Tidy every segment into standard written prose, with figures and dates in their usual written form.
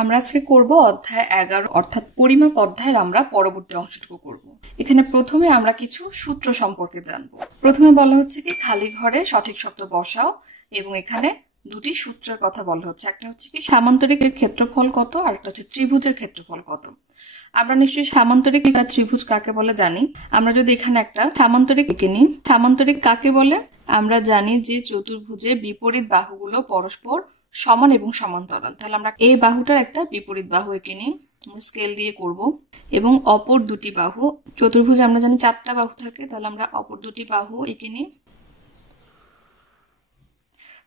আমরা আজকে করব অধ্যায় 11 অর্থাৎ পরিমাপ অধ্যায়ের আমরা পরবর্তী অংশটুকু করব। এখানে প্রথমে আমরা কিছু সূত্র সম্পর্কে জানব। প্রথমে বলা হচ্ছে কি খালি ঘরে সঠিক শব্দ বসাও, এবং এখানে দুটি সূত্রের কথা বলা হচ্ছে। একটা হচ্ছে কি সামান্তরিকের ক্ষেত্রফল কত, আর একটা হচ্ছে ত্রিভুজের ক্ষেত্রফল কত। আমরা নিশ্চয়ই সামান্তরিক আর ত্রিভুজ কাকে বলে জানি। আমরা যদি এখানে একটা সামান্তরিক এঁকে নিই, সামান্তরিক কাকে বলে? আমরা জানি যে চতুর্ভুজে বিপরীত বাহুগুলো পরস্পর সমান এবং সমান্তরাল। তাহলে আমরা এই বাহুটার একটা বিপরীত বাহু এঁকে নিই, আমরা স্কেল দিয়ে করব, এবং অপর দুটি বাহু, চতুর্ভুজে আমরা জানি 4টা বাহু থাকে, তাহলে আমরা অপর দুটি বাহু এঁকে নিই।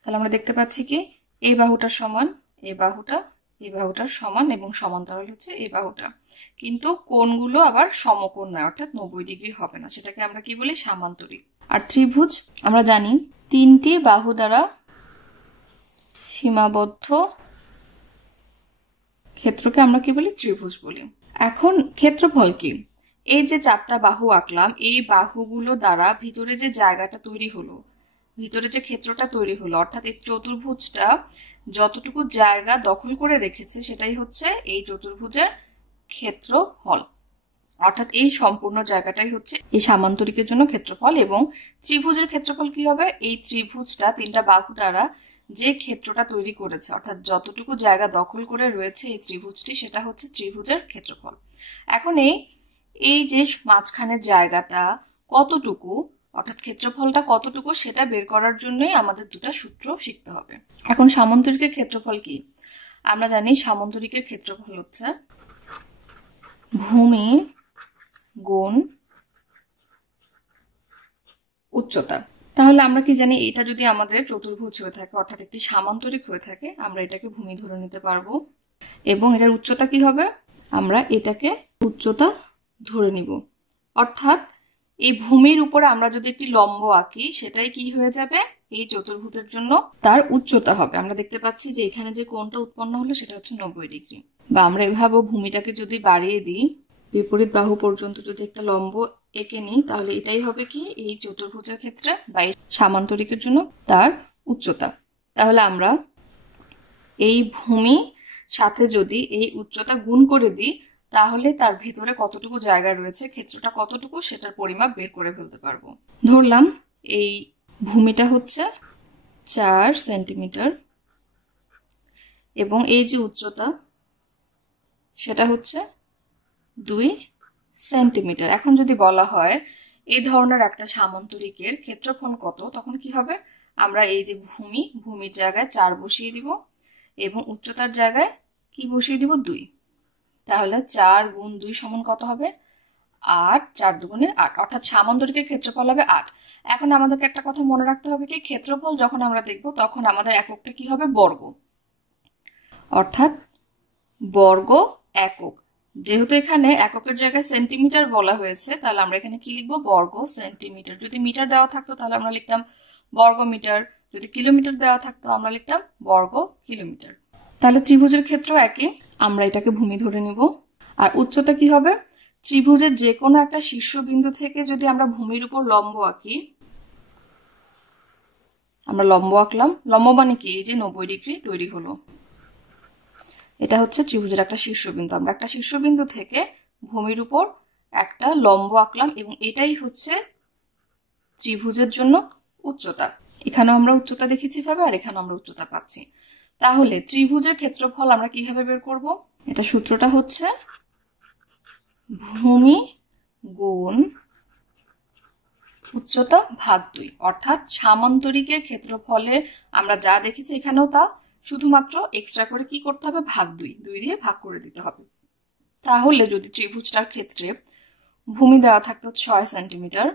তাহলে আমরা দেখতে পাচ্ছি কি এই বাহুটার সমান এই বাহুটা, এই বাহুটার সমান এবং সমান্তরাল হচ্ছে এই বাহুটা, কিন্তু কোণগুলো আবার সমকোণ নয়, অর্থাৎ 90 ডিগ্রি হবে না, সেটাকে আমরা কি বলি? সামান্তরিক। আর ত্রিভুজ আমরা জানি 3টি বাহু দ্বারা সীমাবদ্ধ ক্ষেত্রকে আমরা কি বলি? ত্রিভুজ বলি। এখন ক্ষেত্রফল কি? এই যে 4টা বাহু আঁকলাম, এই বাহুগুলো দ্বারা ভিতরে যে জায়গাটা তৈরি হলো, ভিতরে যে ক্ষেত্রটা তৈরি হলো, অর্থাৎ এই চতুর্ভুজটা যতটুকু জায়গা দখল করে রেখেছে সেটাই হচ্ছে এই চতুর্ভুজের ক্ষেত্রফল, অর্থাৎ এই সম্পূর্ণ জায়গাটাই হচ্ছে এই সামান্তরিকের জন্য ক্ষেত্রফল। এবং ত্রিভুজের ক্ষেত্রফল কি হবে? এই ত্রিভুজটা 3টা বাহু দ্বারা যে ক্ষেত্রটা তৈরি করেছে, অর্থাৎ যতটুকু জায়গা দখল করে রয়েছে এই ত্রিভুজটি, সেটা হচ্ছে ত্রিভুজের ক্ষেত্রফল। এখন এই যে মাঝখানের জায়গাটা কতটুকু, অর্থাৎ ক্ষেত্রফলটা কতটুকু, সেটা বের করার জন্যই আমাদের দুটো সূত্র শিখতে হবে। এখন সামান্তরিকের ক্ষেত্রফল কি? আমরা জানি সামান্তরিকের ক্ষেত্রফল হচ্ছে ভূমি গুণ উচ্চতা। তাহলে আমরা কি জানি? এটা যদি আমাদের চতুর্ভুজ হয়ে থাকে, অর্থাৎ একটি সামান্তরিক হয়ে থাকে, আমরা এটাকে ভূমি ধরে নিতে পারবো। এবং এটার উচ্চতা কি হবে? আমরা এটাকে উচ্চতা ধরে নিব। অর্থাৎ এই ভূমির উপরে আমরা যদি একটি লম্ব আঁকি, সেটাই কি হয়ে যাবে? এই চতুর্ভুজের জন্য তার উচ্চতা হবে। আমরা দেখতে পাচ্ছি যে এখানে যে কোণটা উৎপন্ন হলো সেটা হচ্ছে 90 ডিগ্রি। বা আমরা এভাবে ভূমিটাকে যদি বাড়িয়ে দিই, বিপরীত বাহু পর্যন্ত যদি একটা লম্ব এঁকে নিই, তাহলে এটাই হবে কি এই চতুর্ভুজের ক্ষেত্রে বা এই সামান্তরিকের জন্য তার উচ্চতা। তাহলে আমরা এই ভূমি সাথে যদি এই উচ্চতা গুণ করে দিই, তাহলে তার ভেতরে কতটুকু জায়গা রয়েছে, ক্ষেত্রটা কতটুকু, সেটার পরিমাপ বের করে ফেলতে পারবো। ধরলাম এই ভূমিটা হচ্ছে 4 সেন্টিমিটার এবং এই যে উচ্চতা সেটা হচ্ছে 2 সেন্টিমিটার। এখন যদি বলা হয় এই ধরনের একটা সামান্তরিকের ক্ষেত্রফল কত, তখন কি হবে? আমরা এই যে ভূমির জায়গায় 4 বসিয়ে দিব এবং উচ্চতার জায়গায় কি বসিয়ে দিব? 2। তাহলে 4 গুণ 2 সমান কত হবে? 8। 4 দুগুণে 8, অর্থাৎ সামান্তরিকের ক্ষেত্রফল হবে 8। এখন আমাদেরকে একটা কথা মনে রাখতে হবে কি, ক্ষেত্রফল যখন আমরা দেখব তখন আমাদের এককটা কি হবে? বর্গ, অর্থাৎ বর্গ একক। যেহেতু এখানে এককের জায়গায় সেন্টিমিটার বলা হয়েছে, তাহলে আমরা এখানে কি লিখবো? বর্গ সেন্টিমিটার। যদি মিটার দেওয়া থাকতো তাহলে আমরা লিখতাম বর্গ মিটার, যদি কিলোমিটার দেওয়া থাকতো আমরা লিখতাম বর্গ কিলোমিটার। তাহলে ত্রিভুজের ক্ষেত্র একই, আমরা এটাকে ভূমি ধরে নিব। আর উচ্চতা কি হবে? ত্রিভুজের যে কোনো একটা শীর্ষবিন্দু থেকে যদি আমরা ভূমির উপর লম্ব আঁকি, আমরা লম্ব আঁকলাম, লম্ব মানে কি? এই যে 90 ডিগ্রি তৈরি হলো, এটা হচ্ছে ত্রিভুজের একটা শীর্ষবিন্দু। আমরা একটা শীর্ষবিন্দু থেকে ভূমির উপর একটা লম্ব আঁকলাম এবং এটাই হচ্ছে ত্রিভুজের জন্য উচ্চতা। এখানেও আমরা উচ্চতা দেখেছি ভাবে, আর এখানে আমরা উচ্চতা পাচ্ছি। তাহলে ত্রিভুজের ক্ষেত্রফল আমরা কিভাবে বের করব? এটা সূত্রটা হচ্ছে ভূমি গুণ উচ্চতা ভাগ 2, অর্থাৎ সামান্তরিকের ক্ষেত্রফলে আমরা যা দেখেছি এখানেও তা, শুধুমাত্র এক্সট্রা করে কি করতে হবে? ভাগ 2 দিয়ে ভাগ করে দিতে হবে। তাহলে যদি ত্রিভুজটার ক্ষেত্রে ভূমি দেওয়া থাকতো 6 সেন্টিমিটার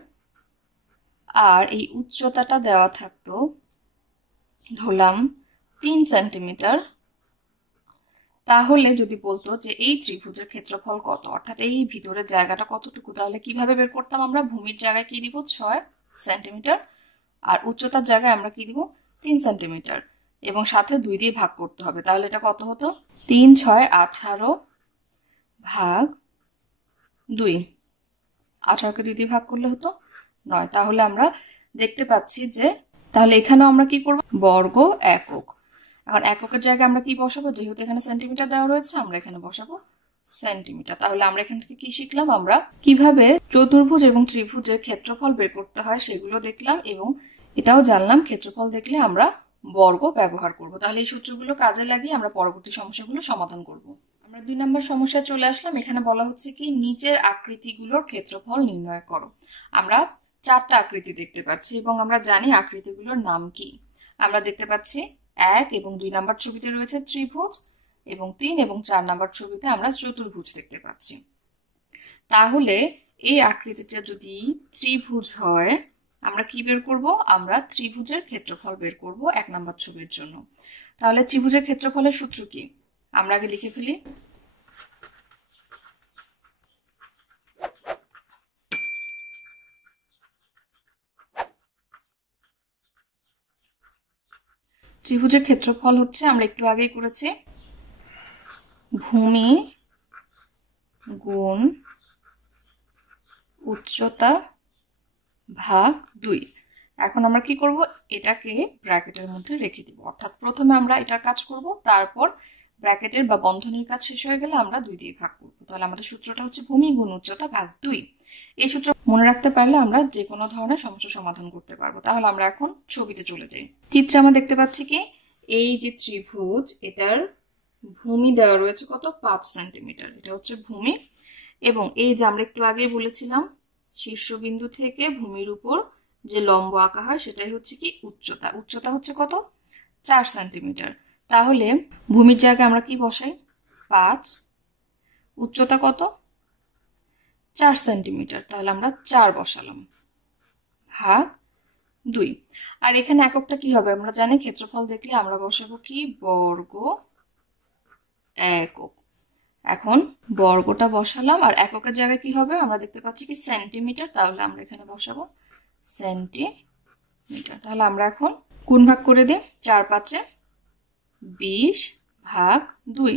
আর এই উচ্চতাটা দেওয়া থাকতো ধরলাম 3 সেন্টিমিটার, তাহলে যদি বলতো যে এই ত্রিভুজের ক্ষেত্রফল কত, অর্থাৎ এই ভিতরের জায়গাটা কতটুকু, তাহলে কিভাবে বের করতাম? আমরা ভূমির জায়গায় কি দিব? 6 সেন্টিমিটার, আর উচ্চতার জায়গায় আমরা কি দিব? 3 সেন্টিমিটার, এবং সাথে 2 দিয়ে ভাগ করতে হবে। তাহলে এটা কত হতো? 3 6 18 ভাগ 2, 18কে 2 দিয়ে ভাগ করলে হতো 9। তাহলে আমরা দেখতে পাচ্ছি যে তাহলে এখানেও আমরা কি করব? বর্গ একক। এখন এককের জায়গায় আমরা কি বসাবো, যেহেতু এখানে সেন্টিমিটার দেওয়া রয়েছে আমরা এখানে বসাবো সেন্টিমিটার। তাহলে আমরা এখান থেকে কি শিখলাম, আমরা কিভাবে চতুর্ভুজ এবং ত্রিভুজের ক্ষেত্রফল বের করতে হয় সেগুলো দেখলাম, এবং এটাও জানলাম ক্ষেত্রফল দেখলে আমরা বর্গ ব্যবহার করব। তাহলে এই সূত্রগুলো কাজে লাগিয়ে আমরা পরবর্তী সমস্যাগুলো সমাধান করব। আমরা 2 নম্বর সমস্যায় চলে আসলাম। এখানে বলা হচ্ছে কি নিচের আকৃতিগুলোর ক্ষেত্রফল নির্ণয় করো। আমরা 4টা আকৃতি দেখতে পাচ্ছি এবং আমরা জানি আকৃতিগুলোর নাম কি। আমরা দেখতে পাচ্ছি 1 এবং 2 নম্বর ছবিতে রয়েছে ত্রিভুজ, এবং 3 এবং 4 নম্বর ছবিতে আমরা চতুর্ভুজ দেখতে পাচ্ছি। তাহলে এই আকৃতিটা যদি ত্রিভুজ হয় আমরা কি বের করব, আমরা ত্রিভুজের ক্ষেত্রফল বের করব 1 নম্বর ছবির জন্য। তাহলে ত্রিভুজের ক্ষেত্রফলের সূত্র কি, আমরা আগে লিখে ফেলি। ত্রিভুজের ক্ষেত্রফল হচ্ছে, আমরা একটু আগেই করেছি, ভূমি গুণ উচ্চতা ভাগ 2। এখন আমরা কি করব, এটাকে ব্র্যাকেটের মধ্যে রেখে দিব। অর্থাৎ প্রথমে আমরা এটার কাজ করব, তারপর ব্র্যাকেটের বা বন্ধনীর কাজ শেষ হয়ে গেলে আমরা 2 দিয়ে ভাগ করব। তাহলে আমাদের সূত্রটা হচ্ছে ভূমি গুণ উচ্চতা ভাগ 2। এই সূত্র মনে রাখতে পারলে আমরা যে কোনো ধরনের সমস্যা সমাধান করতে পারবো। তাহলে আমরা এখন ছবিতে চলে যাই। চিত্রে আমরা দেখতে পাচ্ছি কি, এই যে ত্রিভুজ, এটার ভূমি দেওয়া রয়েছে কত, 5 সেন্টিমিটার, এটা হচ্ছে ভূমি। এবং এই যে আমরা একটু আগেই বলেছিলাম শীর্ষবিন্দু থেকে ভূমির উপর যে লম্ব আঁকা হয় সেটাই হচ্ছে কি উচ্চতা। উচ্চতা হচ্ছে কত, 4 সেন্টিমিটার। তাহলে ভূমির জায়গায় আমরা কি বসাই, 5, উচ্চতা কত, 4 সেন্টিমিটার, তাহলে আমরা 4 বসালাম, ভাগ 2। আর এখানে এককটা কি হবে, আমরা জানি ক্ষেত্রফল দেখলে আমরা বসাবো কি, বর্গ একক। এখন বর্গটা বসালাম, আর এককের জায়গায় কি হবে, আমরা দেখতে পাচ্ছি কি সেন্টিমিটার, তাহলে আমরা এখানে বসাবো সেন্টিমিটার। তাহলে আমরা এখন গুণ ভাগ করে দিই, 4 5 20 ভাগ 2।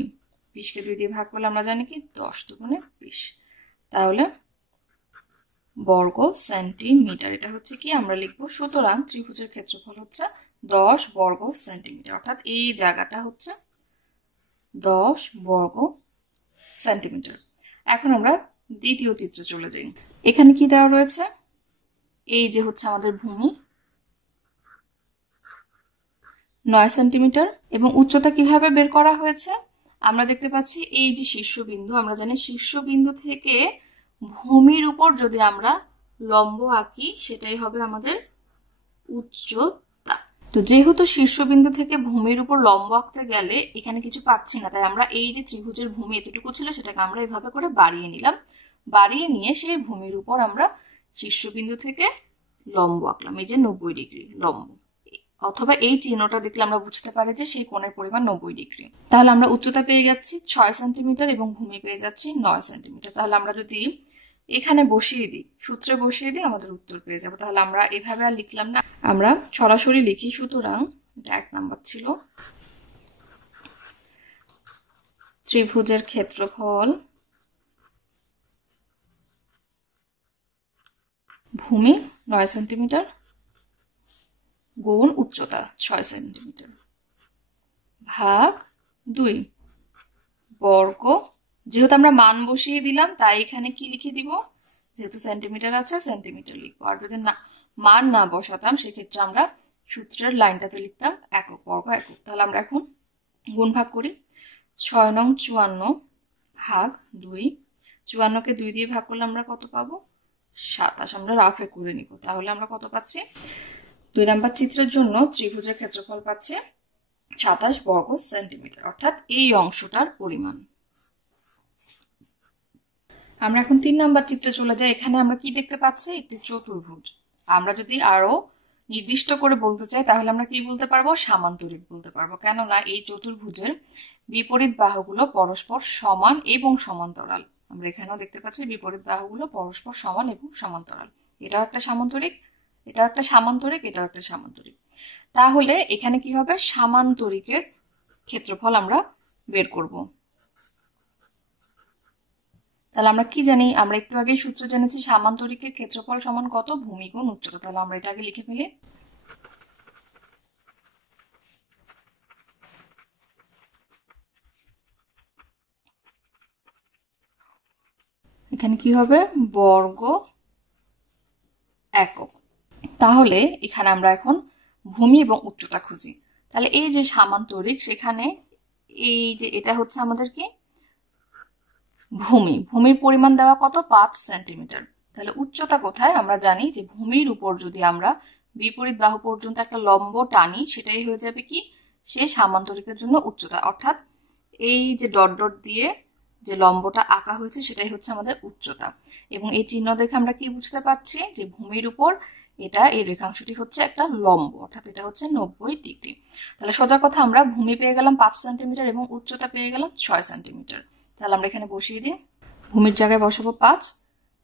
20 কে 2 দিয়ে ভাগ করলে আমরা জানি কি 10 দুগুণে 20। তাহলে বর্গ সেন্টিমিটার, এটা হচ্ছে কি আমরা লিখবো। সুতরাং ত্রিভুজের ক্ষেত্রফল হচ্ছে 10 বর্গ সেন্টিমিটার, অর্থাৎ এই জায়গাটা হচ্ছে 10 বর্গ সেন্টিমিটার। এখন আমরা দ্বিতীয় চিত্রে চলে যাই। এখানে কি দেওয়া রয়েছে, এই যে হচ্ছে আমাদের ভূমি 9 সেন্টিমিটার, এবং উচ্চতা কিভাবে বের করা হয়েছে, আমরা দেখতে পাচ্ছি এই যে শীর্ষবিন্দু, আমরা জানি শীর্ষবিন্দু থেকে ভূমির উপর যদি আমরা লম্ব আঁকি সেটাই হবে আমাদের উচ্চতা। তো যেহেতু শীর্ষবিন্দু থেকে ভূমির উপর লম্ব আঁকতে গেলে এখানে কিছু পাচ্ছি না, তাই আমরা এই যে ত্রিভুজের ভূমি এতটুকু ছিল সেটাকে আমরা এভাবে করে বাড়িয়ে নিলাম। বাড়িয়ে নিয়ে সেই ভূমির উপর আমরা শীর্ষবিন্দু থেকে লম্ব আঁকলাম, এই যে 90 ডিগ্রি লম্ব, অথবা এই চিহ্নটা দেখলে আমরা বুঝতে পারি যে সেই কোণের পরিমাণ 90 ডিগ্রি। তাহলে আমরা উচ্চতা পেয়ে যাচ্ছি 6 সেন্টিমিটার এবং ভূমি পেয়ে যাচ্ছি 9 সেন্টিমিটার। তাহলে আমরা যদি এখানে বসিয়ে দিই, সূত্রে বসিয়ে দিই, আমাদের উত্তর পেয়ে যাবো। তাহলে আমরা এভাবে আর লিখলাম না, আমরা সরাসরি লিখি। সুতরাং এটা 1 নাম্বার ছিল, ত্রিভুজের ক্ষেত্রফল ভূমি 9 সেন্টিমিটার গুণ উচ্চতা 6 সেন্টিমিটার ভাগ 2 বর্গ, যেহেতু আমরা মান বসিয়ে দিলাম তাই এখানে কি লিখে দিব, যেহেতু সেন্টিমিটার আছে সেন্টিমিটার লিখবো। আর যদি না মান না বসাতাম সেক্ষেত্রে আমরা সূত্রের লাইনটাতে লিখতাম একক, বর্গ একক। তাহলে আমরা এখন গুণ ভাগ করি, 6 নং 54 ভাগ 2। 54 কে 2 দিয়ে ভাগ করলে আমরা কত পাবো, 27। আমরা রাফে করে নিব। তাহলে আমরা কত পাচ্ছি, 2 নাম্বার চিত্রের জন্য ত্রিভুজের ক্ষেত্রফল পাচ্ছে 27 বর্গ সেন্টিমিটার, অর্থাৎ এই অংশটার পরিমাণ। আমরা এখন 3 নাম্বার চিত্রে চলে যাই। এখানে আমরা কি দেখতে পাচ্ছি, একটি চতুর্ভুজ। আমরা যদি আরো নির্দিষ্ট করে বলতে চাই তাহলে আমরা কি বলতে পারবো, সামান্তরিক বলতে পারবো। কেননা এই চতুর্ভুজের বিপরীত বাহুগুলো পরস্পর সমান এবং সমান্তরাল। আমরা এখানেও দেখতে পাচ্ছি বিপরীত বাহুগুলো পরস্পর সমান এবং সমান্তরাল। এটাও একটা সামান্তরিক, এটাও একটা সামান্তরিক, এটাও একটা সামান্তরিক। তাহলে এখানে কি হবে, সামান্তরিকের ক্ষেত্রফল আমরা বের করব। তাহলে আমরা কি জানি, আমরা একটু আগে সূত্র জেনেছি সামান্তরিকের ক্ষেত্রফল সমান কত, ভূমি গুণ উচ্চতা। তাহলে আমরা এটা আগে লিখে ফেলি। এখানে কি হবে বর্গ একক। তাহলে এখানে আমরা এখন ভূমি এবং উচ্চতা খুঁজি। তাহলে এই যে সামান্তরিক, সেখানে এই যে এটা হচ্ছে আমাদের কি ভূমি, ভূমির পরিমাণ দেওয়া কত 5 সেন্টিমিটার। তাহলে উচ্চতা কোথায়? আমরা জানি যে ভূমির উপর যদি আমরা বিপরীত বাহু পর্যন্ত একটা লম্ব টানি, সেটাই হয়ে যাবে কি সেই সামান্তরিকের জন্য উচ্চতা। অর্থাৎ এই যে ডট ডট দিয়ে যে লম্বটা আঁকা হয়েছে সেটাই হচ্ছে আমাদের উচ্চতা। এবং এই চিহ্ন দেখে আমরা কি বুঝতে পারছি যে ভূমির উপর এটা এই রেখাংশটি হচ্ছে একটা লম্ব, অর্থাৎ এটা হচ্ছে 90 ডিগ্রি। তাহলে সোজা কথা আমরা ভূমি পেয়ে গেলাম 5 সেন্টিমিটার এবং উচ্চতা পেয়ে গেলাম 6 সেন্টিমিটার। তাহলে আমরা এখানে বসিয়ে দিই, ভূমির জায়গায় বসাবো 5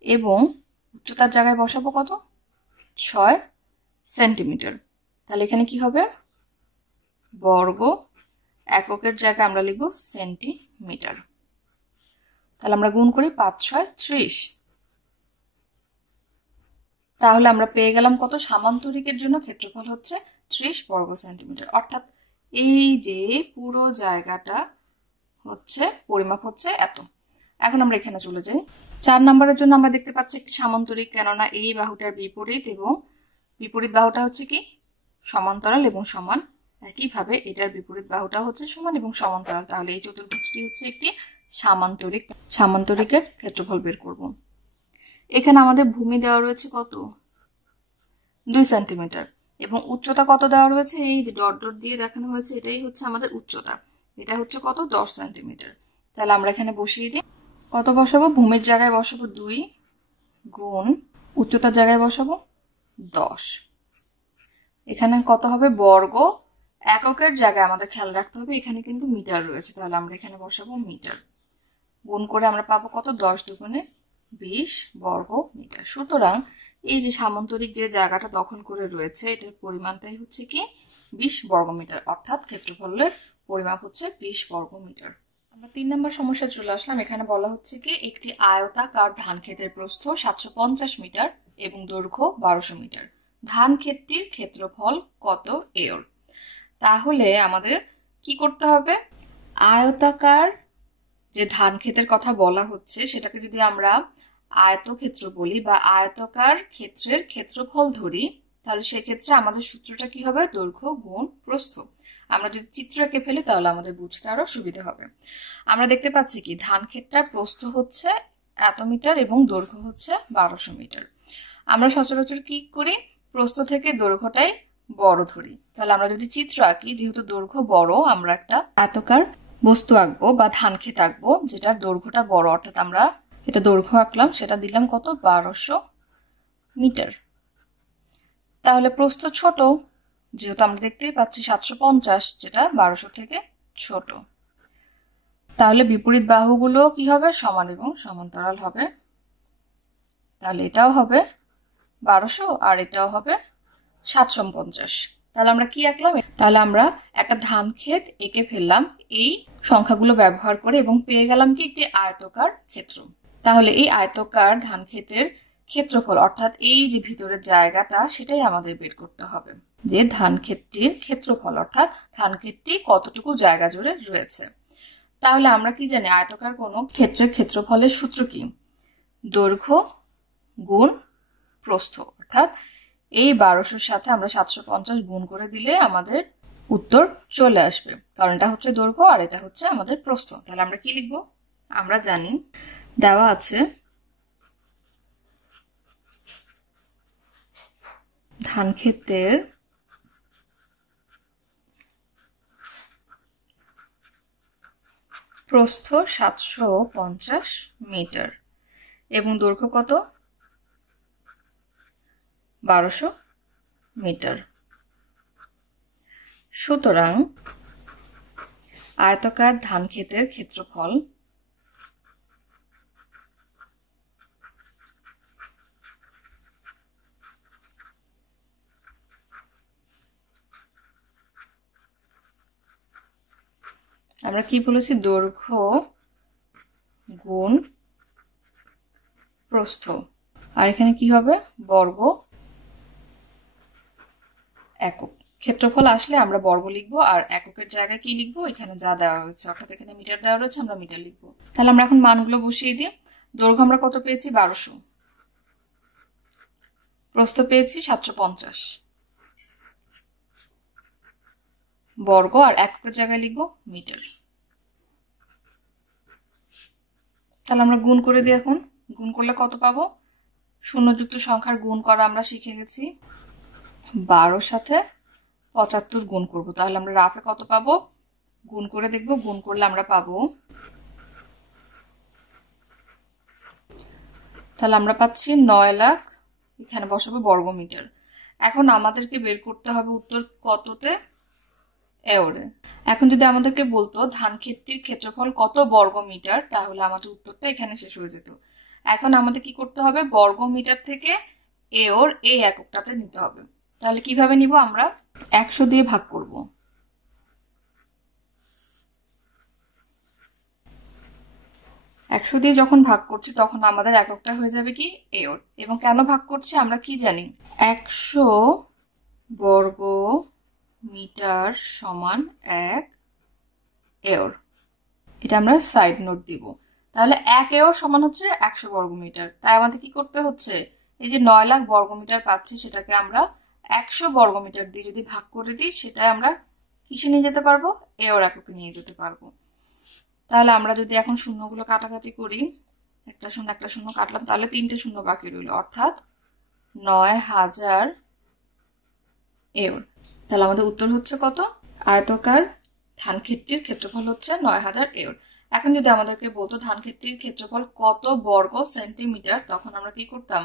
এবং উচ্চতার জায়গায় বসাবো কত 6 সেন্টিমিটার। তাহলে এখানে কি হবে বর্গ এককের জায়গায় আমরা লিখব সেন্টিমিটার। তাহলে আমরা গুণ করি 5 6 30। তাহলে আমরা পেয়ে গেলাম কত সামান্তরিকের জন্য ক্ষেত্রফল হচ্ছে 30 বর্গ সেন্টিমিটার। অর্থাৎ এই যে পুরো জায়গাটা হচ্ছে পরিমাপ হচ্ছে এত। এখন আমরা এখানে চলে যাই 4 নম্বরের জন্য। আমরা দেখতে পাচ্ছি একটি সামান্তরিক, কেননা এই বাহুটার বিপরীত এবং বিপরীত বাহুটা হচ্ছে কি সমান্তরাল এবং সমান, একইভাবে এটার বিপরীত বাহুটা হচ্ছে সমান এবং সমান্তরাল। তাহলে এই চতুর্ভুজটি হচ্ছে একটি সামান্তরিক। সামান্তরিকের ক্ষেত্রফল বের করব। এখানে আমাদের ভূমি দেওয়া রয়েছে কত 2 সেন্টিমিটার এবং উচ্চতা কত দেওয়া রয়েছে, এই যে ডট ডট দিয়ে দেখানো হয়েছে এটাই হচ্ছে আমাদের উচ্চতা, এটা হচ্ছে কত 10 সেন্টিমিটার। তাহলে আমরা এখানে বসিয়ে দিই, কত বসাবো ভূমির জায়গায় বসাবো 2 গুণ উচ্চতার জায়গায় বসাবো 10। এখানে কত হবে বর্গ এককের জায়গায় আমাদের খেয়াল রাখতে হবে এখানে কিন্তু মিটার রয়েছে, তাহলে আমরা এখানে বসাবো মিটার। গুণ করে আমরা পাবো কত 10 দুগুণে 20 বর্গ মিটার। সুতরাং এই যে সামান্তরিক যে জায়গাটা দখল করে রয়েছে এটার পরিমাণটাই হচ্ছে কি 20 বর্গ মিটার, অর্থাৎ ক্ষেত্রফলের পরিমাপ হচ্ছে 20 বর্গ মিটার। আমরা 3 নম্বর সমস্যা চলে আসলাম। এখানে বলা হচ্ছে কি একটি আয়তাকার ধান ক্ষেতের প্রস্থ 750 মিটার এবং দৈর্ঘ্য 1200 মিটার। ধান ক্ষেতটির ক্ষেত্রফল কত এর? তাহলে আমাদের কি করতে হবে, আয়তাকার যে ধান ক্ষেতের কথা বলা হচ্ছে সেটাকে যদি আমরা আয়তক্ষেত্র বলি বা আয়তাকার ক্ষেত্রের ক্ষেত্রফল ধরি, তাহলে সেক্ষেত্রে আমাদের সূত্রটা কি হবে দৈর্ঘ্য গুণ প্রস্থ। আমরা যদি চিত্র এঁকে ফেলি তাহলে আমাদের বুঝতে আরো সুবিধা হবে। আমরা দেখতে পাচ্ছি কি ধান ক্ষেতটার প্রস্থ হচ্ছে এত মিটার এবং দৈর্ঘ্য হচ্ছে 1200 মিটার। আমরা সচরাচর কি করি, প্রস্থ থেকে দৈর্ঘ্যটাই বড় ধরি। তাহলে আমরা যদি চিত্র আঁকি, যেহেতু দৈর্ঘ্য বড়, আমরা একটা আয়তাকার বস্তু আঁকবো বা ধান ক্ষেত আঁকবো যেটার দৈর্ঘ্যটা বড়, অর্থাৎ আমরা এটা দৈর্ঘ্য আঁকলাম, সেটা দিলাম কত 1200 মিটার। তাহলে প্রস্থ ছোট, যেহেতু আমরা দেখতেই পাচ্ছি 750, যেটা 1200 থেকে ছোট। তাহলে বিপরীত বাহুগুলো কি হবে সমান এবং সমান্তরাল হবে। তাহলে এটাও হবে 1200 আর এটাও হবে 750। তাহলে আমরা কি আঁকলাম, তাহলে আমরা একটা ধান ক্ষেত এঁকে ফেললাম এই সংখ্যাগুলো ব্যবহার করে এবং পেয়ে গেলাম কি একটি আয়তাকার ক্ষেত্র। তাহলে এই আয়তাকার ধান ক্ষেতের ক্ষেত্রফল, অর্থাৎ এই যে ভিতরের জায়গাটা, সেটাই আমাদের বের করতে হবে যে ধান ক্ষেতটির ক্ষেত্রফল, অর্থাৎ ধান ক্ষেতটি কতটুকু জায়গা জুড়ে রয়েছে। তাহলে আমরা কি জানি আয়তাকার কোনো ক্ষেত্রের ক্ষেত্রফলের সূত্র কি, দৈর্ঘ্য গুণ প্রস্থ। অর্থাৎ এই 1200-র সাথে আমরা 750 গুণ করে দিলে আমাদের উত্তর চলে আসবে, কারণ এটা হচ্ছে দৈর্ঘ্য আর এটা হচ্ছে আমাদের প্রস্থ। তাহলে আমরা কি লিখবো, আমরা জানি দেওয়া আছে ধান ক্ষেতের প্রস্থ 750 মিটার এবং দৈর্ঘ্য কত 1200 মিটার। সুতরাং আয়তাকার ধান ক্ষেতের ক্ষেত্রফল আমরা কি বলেছি, দৈর্ঘ্য গুণ প্রস্থ, আর এখানে কি হবে বর্গ একক। ক্ষেত্রফল আসলে আমরা বর্গ লিখবো আর এককের জায়গায় কি লিখবো, এখানে যা দেওয়া রয়েছে, অর্থাৎ এখানে মিটার দেওয়া রয়েছে আমরা মিটার লিখবো। তাহলে আমরা এখন মানগুলো বসিয়ে দিই। দৈর্ঘ্য আমরা কত পেয়েছি? 1200। প্রস্থ পেয়েছি 750 বর্গ, আর এককের জায়গায় লিখবো মিটার। তাহলে আমরা গুণ করে দিই। এখন গুণ করলে কত পাবো? শূন্যযুক্ত সংখ্যার গুণ করা আমরা শিখে গেছি। 12 সাথে 75 গুণ করব, তাহলে আমরা রাফে কত পাবো? গুণ করে দেখব। গুণ করলে আমরা পাবো, তাহলে আমরা পাচ্ছি 9 লাখ, এখানে বসাবো বর্গ মিটার। এখন আমাদেরকে বের করতে হবে উত্তর কততে? এওরে। এখন যদি আমাদেরকে বলতো ধান ক্ষেতটির ক্ষেত্রফল কত বর্গ মিটার, তাহলে আমাদের উত্তরটা এখানে শেষ হয়ে যেত। এখন আমাদের কি করতে হবে? বর্গ মিটার থেকে এওর এই এককটাতে নিতে হবে। তাহলে কিভাবে নিব? আমরা 100 দিয়ে ভাগ করব। 100 দিয়ে যখন ভাগ করছি তখন আমাদের এককটা হয়ে যাবে কি? এওর। এবং কেন ভাগ করছি আমরা কি জানি? 100 বর্গ মিটার সমান 1 এওর। এটা আমরা সাইড নোট দিব। তাহলে 1 এওর সমান হচ্ছে 100 বর্গ মিটার। তাই আমাদের কি করতে হচ্ছে? এই যে 9 লাখ বর্গ মিটার পাচ্ছি, সেটাকে আমরা 100 বর্গ মিটার দিয়ে যদি ভাগ করে দিই, সেটাই আমরা কিসে নিয়ে যেতে পারবো? এওর এককে নিয়ে যেতে পারবো। তাহলে আমরা যদি এখন শূন্যগুলো কাটাকাটি করি, একটা শূন্য কাটলাম, তাহলে 3টে শূন্য বাকি রইল, অর্থাৎ 9000 এওর। তাহলে আমাদের উত্তর হচ্ছে কত? আয়তকার ধান ক্ষেতটির ক্ষেত্রফল হচ্ছে 9000 এওর। এখন যদি আমাদেরকে বলতো ধান ক্ষেতটির ক্ষেত্রফল কত বর্গ সেন্টিমিটার, তখন আমরা কি করতাম?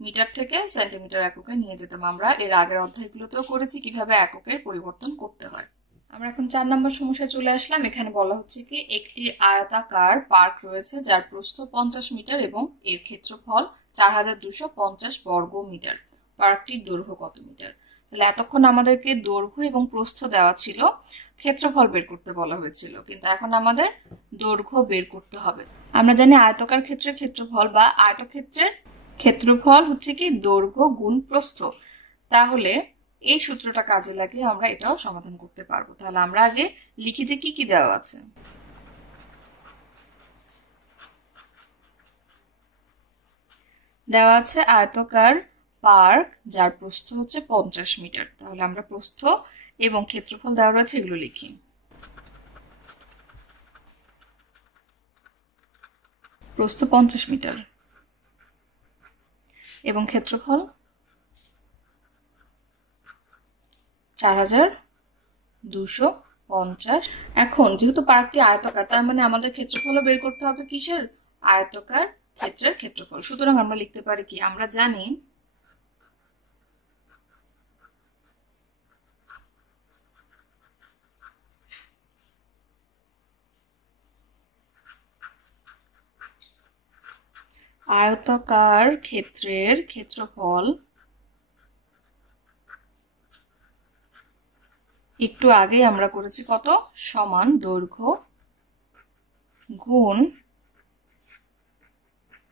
মিটার থেকে সেন্টিমিটার এককে নিয়ে যেতাম। আমরা এর আগের অধ্যায়গুলোতেও করেছি কিভাবে এককের পরিবর্তন করতে হয়। আমরা এখন 4 নম্বর সমস্যায় চলে আসলাম। এখানে বলা হচ্ছে কি একটি আয়তাকার পার্ক রয়েছে যার প্রস্থ 50 মিটার এবং এর ক্ষেত্রফল 4250 বর্গ মিটার। পার্কটির দৈর্ঘ্য কত মিটার? তাহলে এতক্ষণ আমাদেরকে দৈর্ঘ্য এবং প্রস্থ দেওয়া ছিল, ক্ষেত্রফল বের করতে বলা হয়েছিল, কিন্তু এখন আমাদের দৈর্ঘ্য বের করতে হবে। আমরা জানি আয়তাকার ক্ষেত্রের ক্ষেত্রফল বা আয়তক্ষেত্রের ক্ষেত্রফল হচ্ছে কি দৈর্ঘ্য গুণ প্রস্থ। তাহলে এই সূত্রটা কাজে লাগিয়ে আমরা এটাও সমাধান করতে পারবো। তাহলে আমরা আগে লিখি যে কি কি দেওয়া আছে। দেওয়া আছে আয়তাকার পার্ক যার প্রস্থ হচ্ছে 50 মিটার। তাহলে আমরা প্রস্থ এবং ক্ষেত্রফল দেওয়া রয়েছে এগুলো লিখি। প্রস্থ 50 মিটার এবং ক্ষেত্রফল 4250। এখন যেহেতু পার্কটি আয়তাকার, তার মানে আমাদের ক্ষেত্রফলও বের করতে হবে কিসের? আয়তাকার ক্ষেত্রের ক্ষেত্রফল। সুতরাং আমরা লিখতে পারি কি? আমরা জানি আয়তাকার ক্ষেত্রের ক্ষেত্রফল একটু আগে আমরা করেছি কত? সমান দৈর্ঘ্য গুণ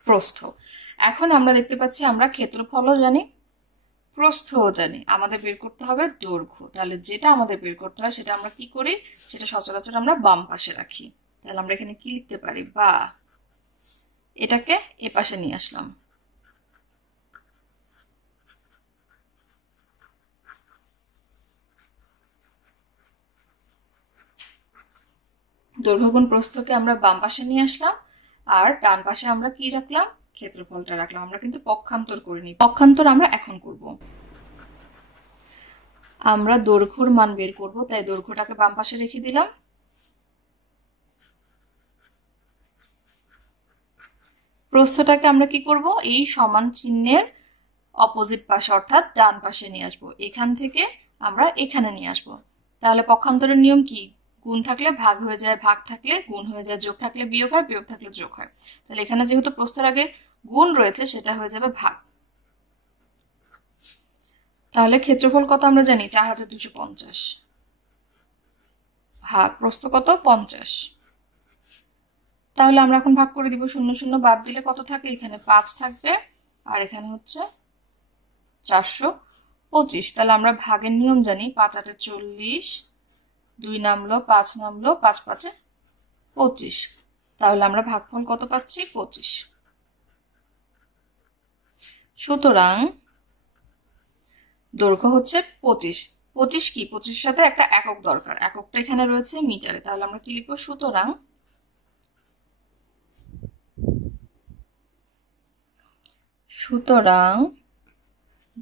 প্রস্থ। এখন আমরা দেখতে পাচ্ছি আমরা ক্ষেত্রফলও জানি, প্রস্থও জানি, আমাদের বের করতে হবে দৈর্ঘ্য। তাহলে যেটা আমাদের বের করতে হয় সেটা আমরা কি করি? সেটা সচরাচর আমরা বাম পাশে রাখি। তাহলে আমরা এখানে কি লিখতে পারি? বা এটাকে এ পাশে নিয়ে আসলাম। দৈর্ঘ্য গুণ প্রস্থকে আমরা বাম পাশে নিয়ে আসলাম, আর ডান পাশে আমরা কি রাখলাম? ক্ষেত্রফলটা রাখলাম। আমরা কিন্তু পক্ষান্তর করিনি, পক্ষান্তর আমরা এখন করব। আমরা দৈর্ঘ্যর মান বের করব, তাই দৈর্ঘ্যটাকে বাম পাশে রেখে দিলাম। প্রস্থটাকে আমরা কি করব? এই সমান চিহ্নের অপোজিট পাশে অর্থাৎ ডান পাশে নিয়ে আসবো। এখান থেকে আমরা এখানে নিয়ে আসবো। তাহলে পক্ষান্তরের নিয়ম কি? গুণ থাকলে ভাগ হয়ে যায়, ভাগ থাকলে গুণ হয়ে যায়, যোগ থাকলে বিয়োগ হয়, বিয়োগ থাকলে যোগ হয়। তাহলে এখানে যেহেতু প্রস্থের আগে গুণ রয়েছে, সেটা হয়ে যাবে ভাগ। তাহলে ক্ষেত্রফল কত আমরা জানি? 4250 ভাগ প্রস্থ কত? 50। তাহলে আমরা এখন ভাগ করে দিব। শূন্য শূন্য বাদ দিলে কত থাকে? এখানে 5 থাকবে, আর এখানে হচ্ছে 425। তাহলে আমরা ভাগের নিয়ম জানি, 5 8 40, 2 নামলো, 5 নামলো, 5 5 25। তাহলে আমরা ভাগফল কত পাচ্ছি? 25। সুতরাং দৈর্ঘ্য হচ্ছে 25। 25 কি, 25 সাথে একটা একক দরকার, এককটা এখানে রয়েছে মিটারে। তাহলে আমরা কি লিখবো, সুতরাং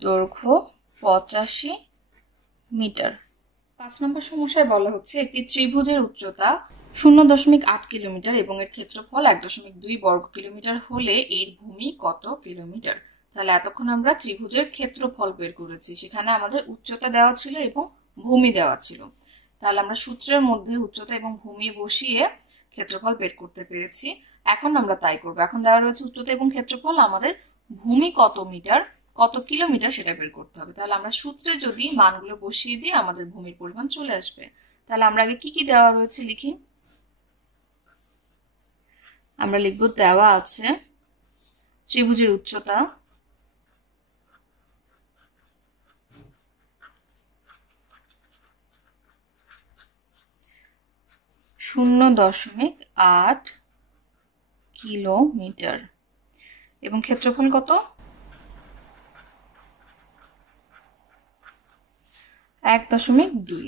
দৈর্ঘ্য 85 মিটার। 5 নম্বর সমস্যায় বলা হচ্ছে একটি ত্রিভুজের উচ্চতা 0.8 কিলোমিটার এবং এর ক্ষেত্রফল 1.2 বর্গ কিলোমিটার হলে এর ভূমি কত কিলোমিটার। তাহলে এতক্ষণ আমরা ত্রিভুজের ক্ষেত্রফল বের করেছি, সেখানে আমাদের উচ্চতা দেওয়া ছিল এবং ভূমি দেওয়া ছিল। তাহলে আমরা সূত্রের মধ্যে উচ্চতা এবং ভূমি বসিয়ে ক্ষেত্রফল বের করতে পেরেছি। এখন আমরা তাই করবো। এখন দেওয়া রয়েছে উচ্চতা এবং ক্ষেত্রফল, আমাদের ভূমি কত মিটার কত কিলোমিটার সেটা বের করতে হবে। তাহলে আমরা সূত্রে যদি মানগুলো বসিয়ে দিই আমাদের ভূমির পরিমাণ চলে আসবে। তাহলে আমরা আগে কি কি দেওয়া রয়েছে লিখি। আমরা লিখব, দেওয়া আছে ত্রিভুজের উচ্চতা 0.8 কিলোমিটার এবং ক্ষেত্রফল কত, 1.2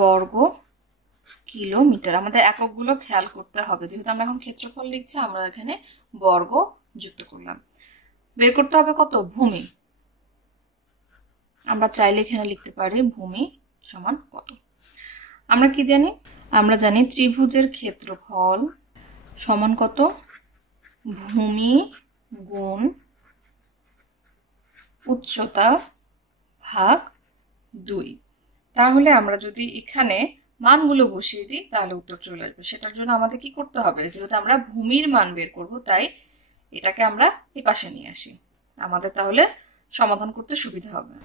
বর্গ কিলোমিটার। আমাদের এককগুলো খেয়াল করতে হবে, যেহেতু আমরা এখন ক্ষেত্রফল লিখছি আমরা এখানে বর্গ যুক্ত করলাম। বের করতে হবে কত, ভূমি। আমরা চাইলে এখানে লিখতে পারি ভূমি সমান কত। আমরা কি জানি, আমরা জানি ত্রিভুজের ক্ষেত্রফল সমান কত, ভূমি গুণ উচ্চতা ভাগ 2। তাহলে আমরা যদি এখানে মানগুলো বসিয়ে দিই তাহলে উত্তর চলে আসবে। সেটার জন্য আমাদের কি করতে হবে, যেহেতু আমরা ভূমির মান বের করব তাই এটাকে আমরা এই পাশে নিয়ে আসি, আমাদের তাহলে সমাধান করতে সুবিধা হবে।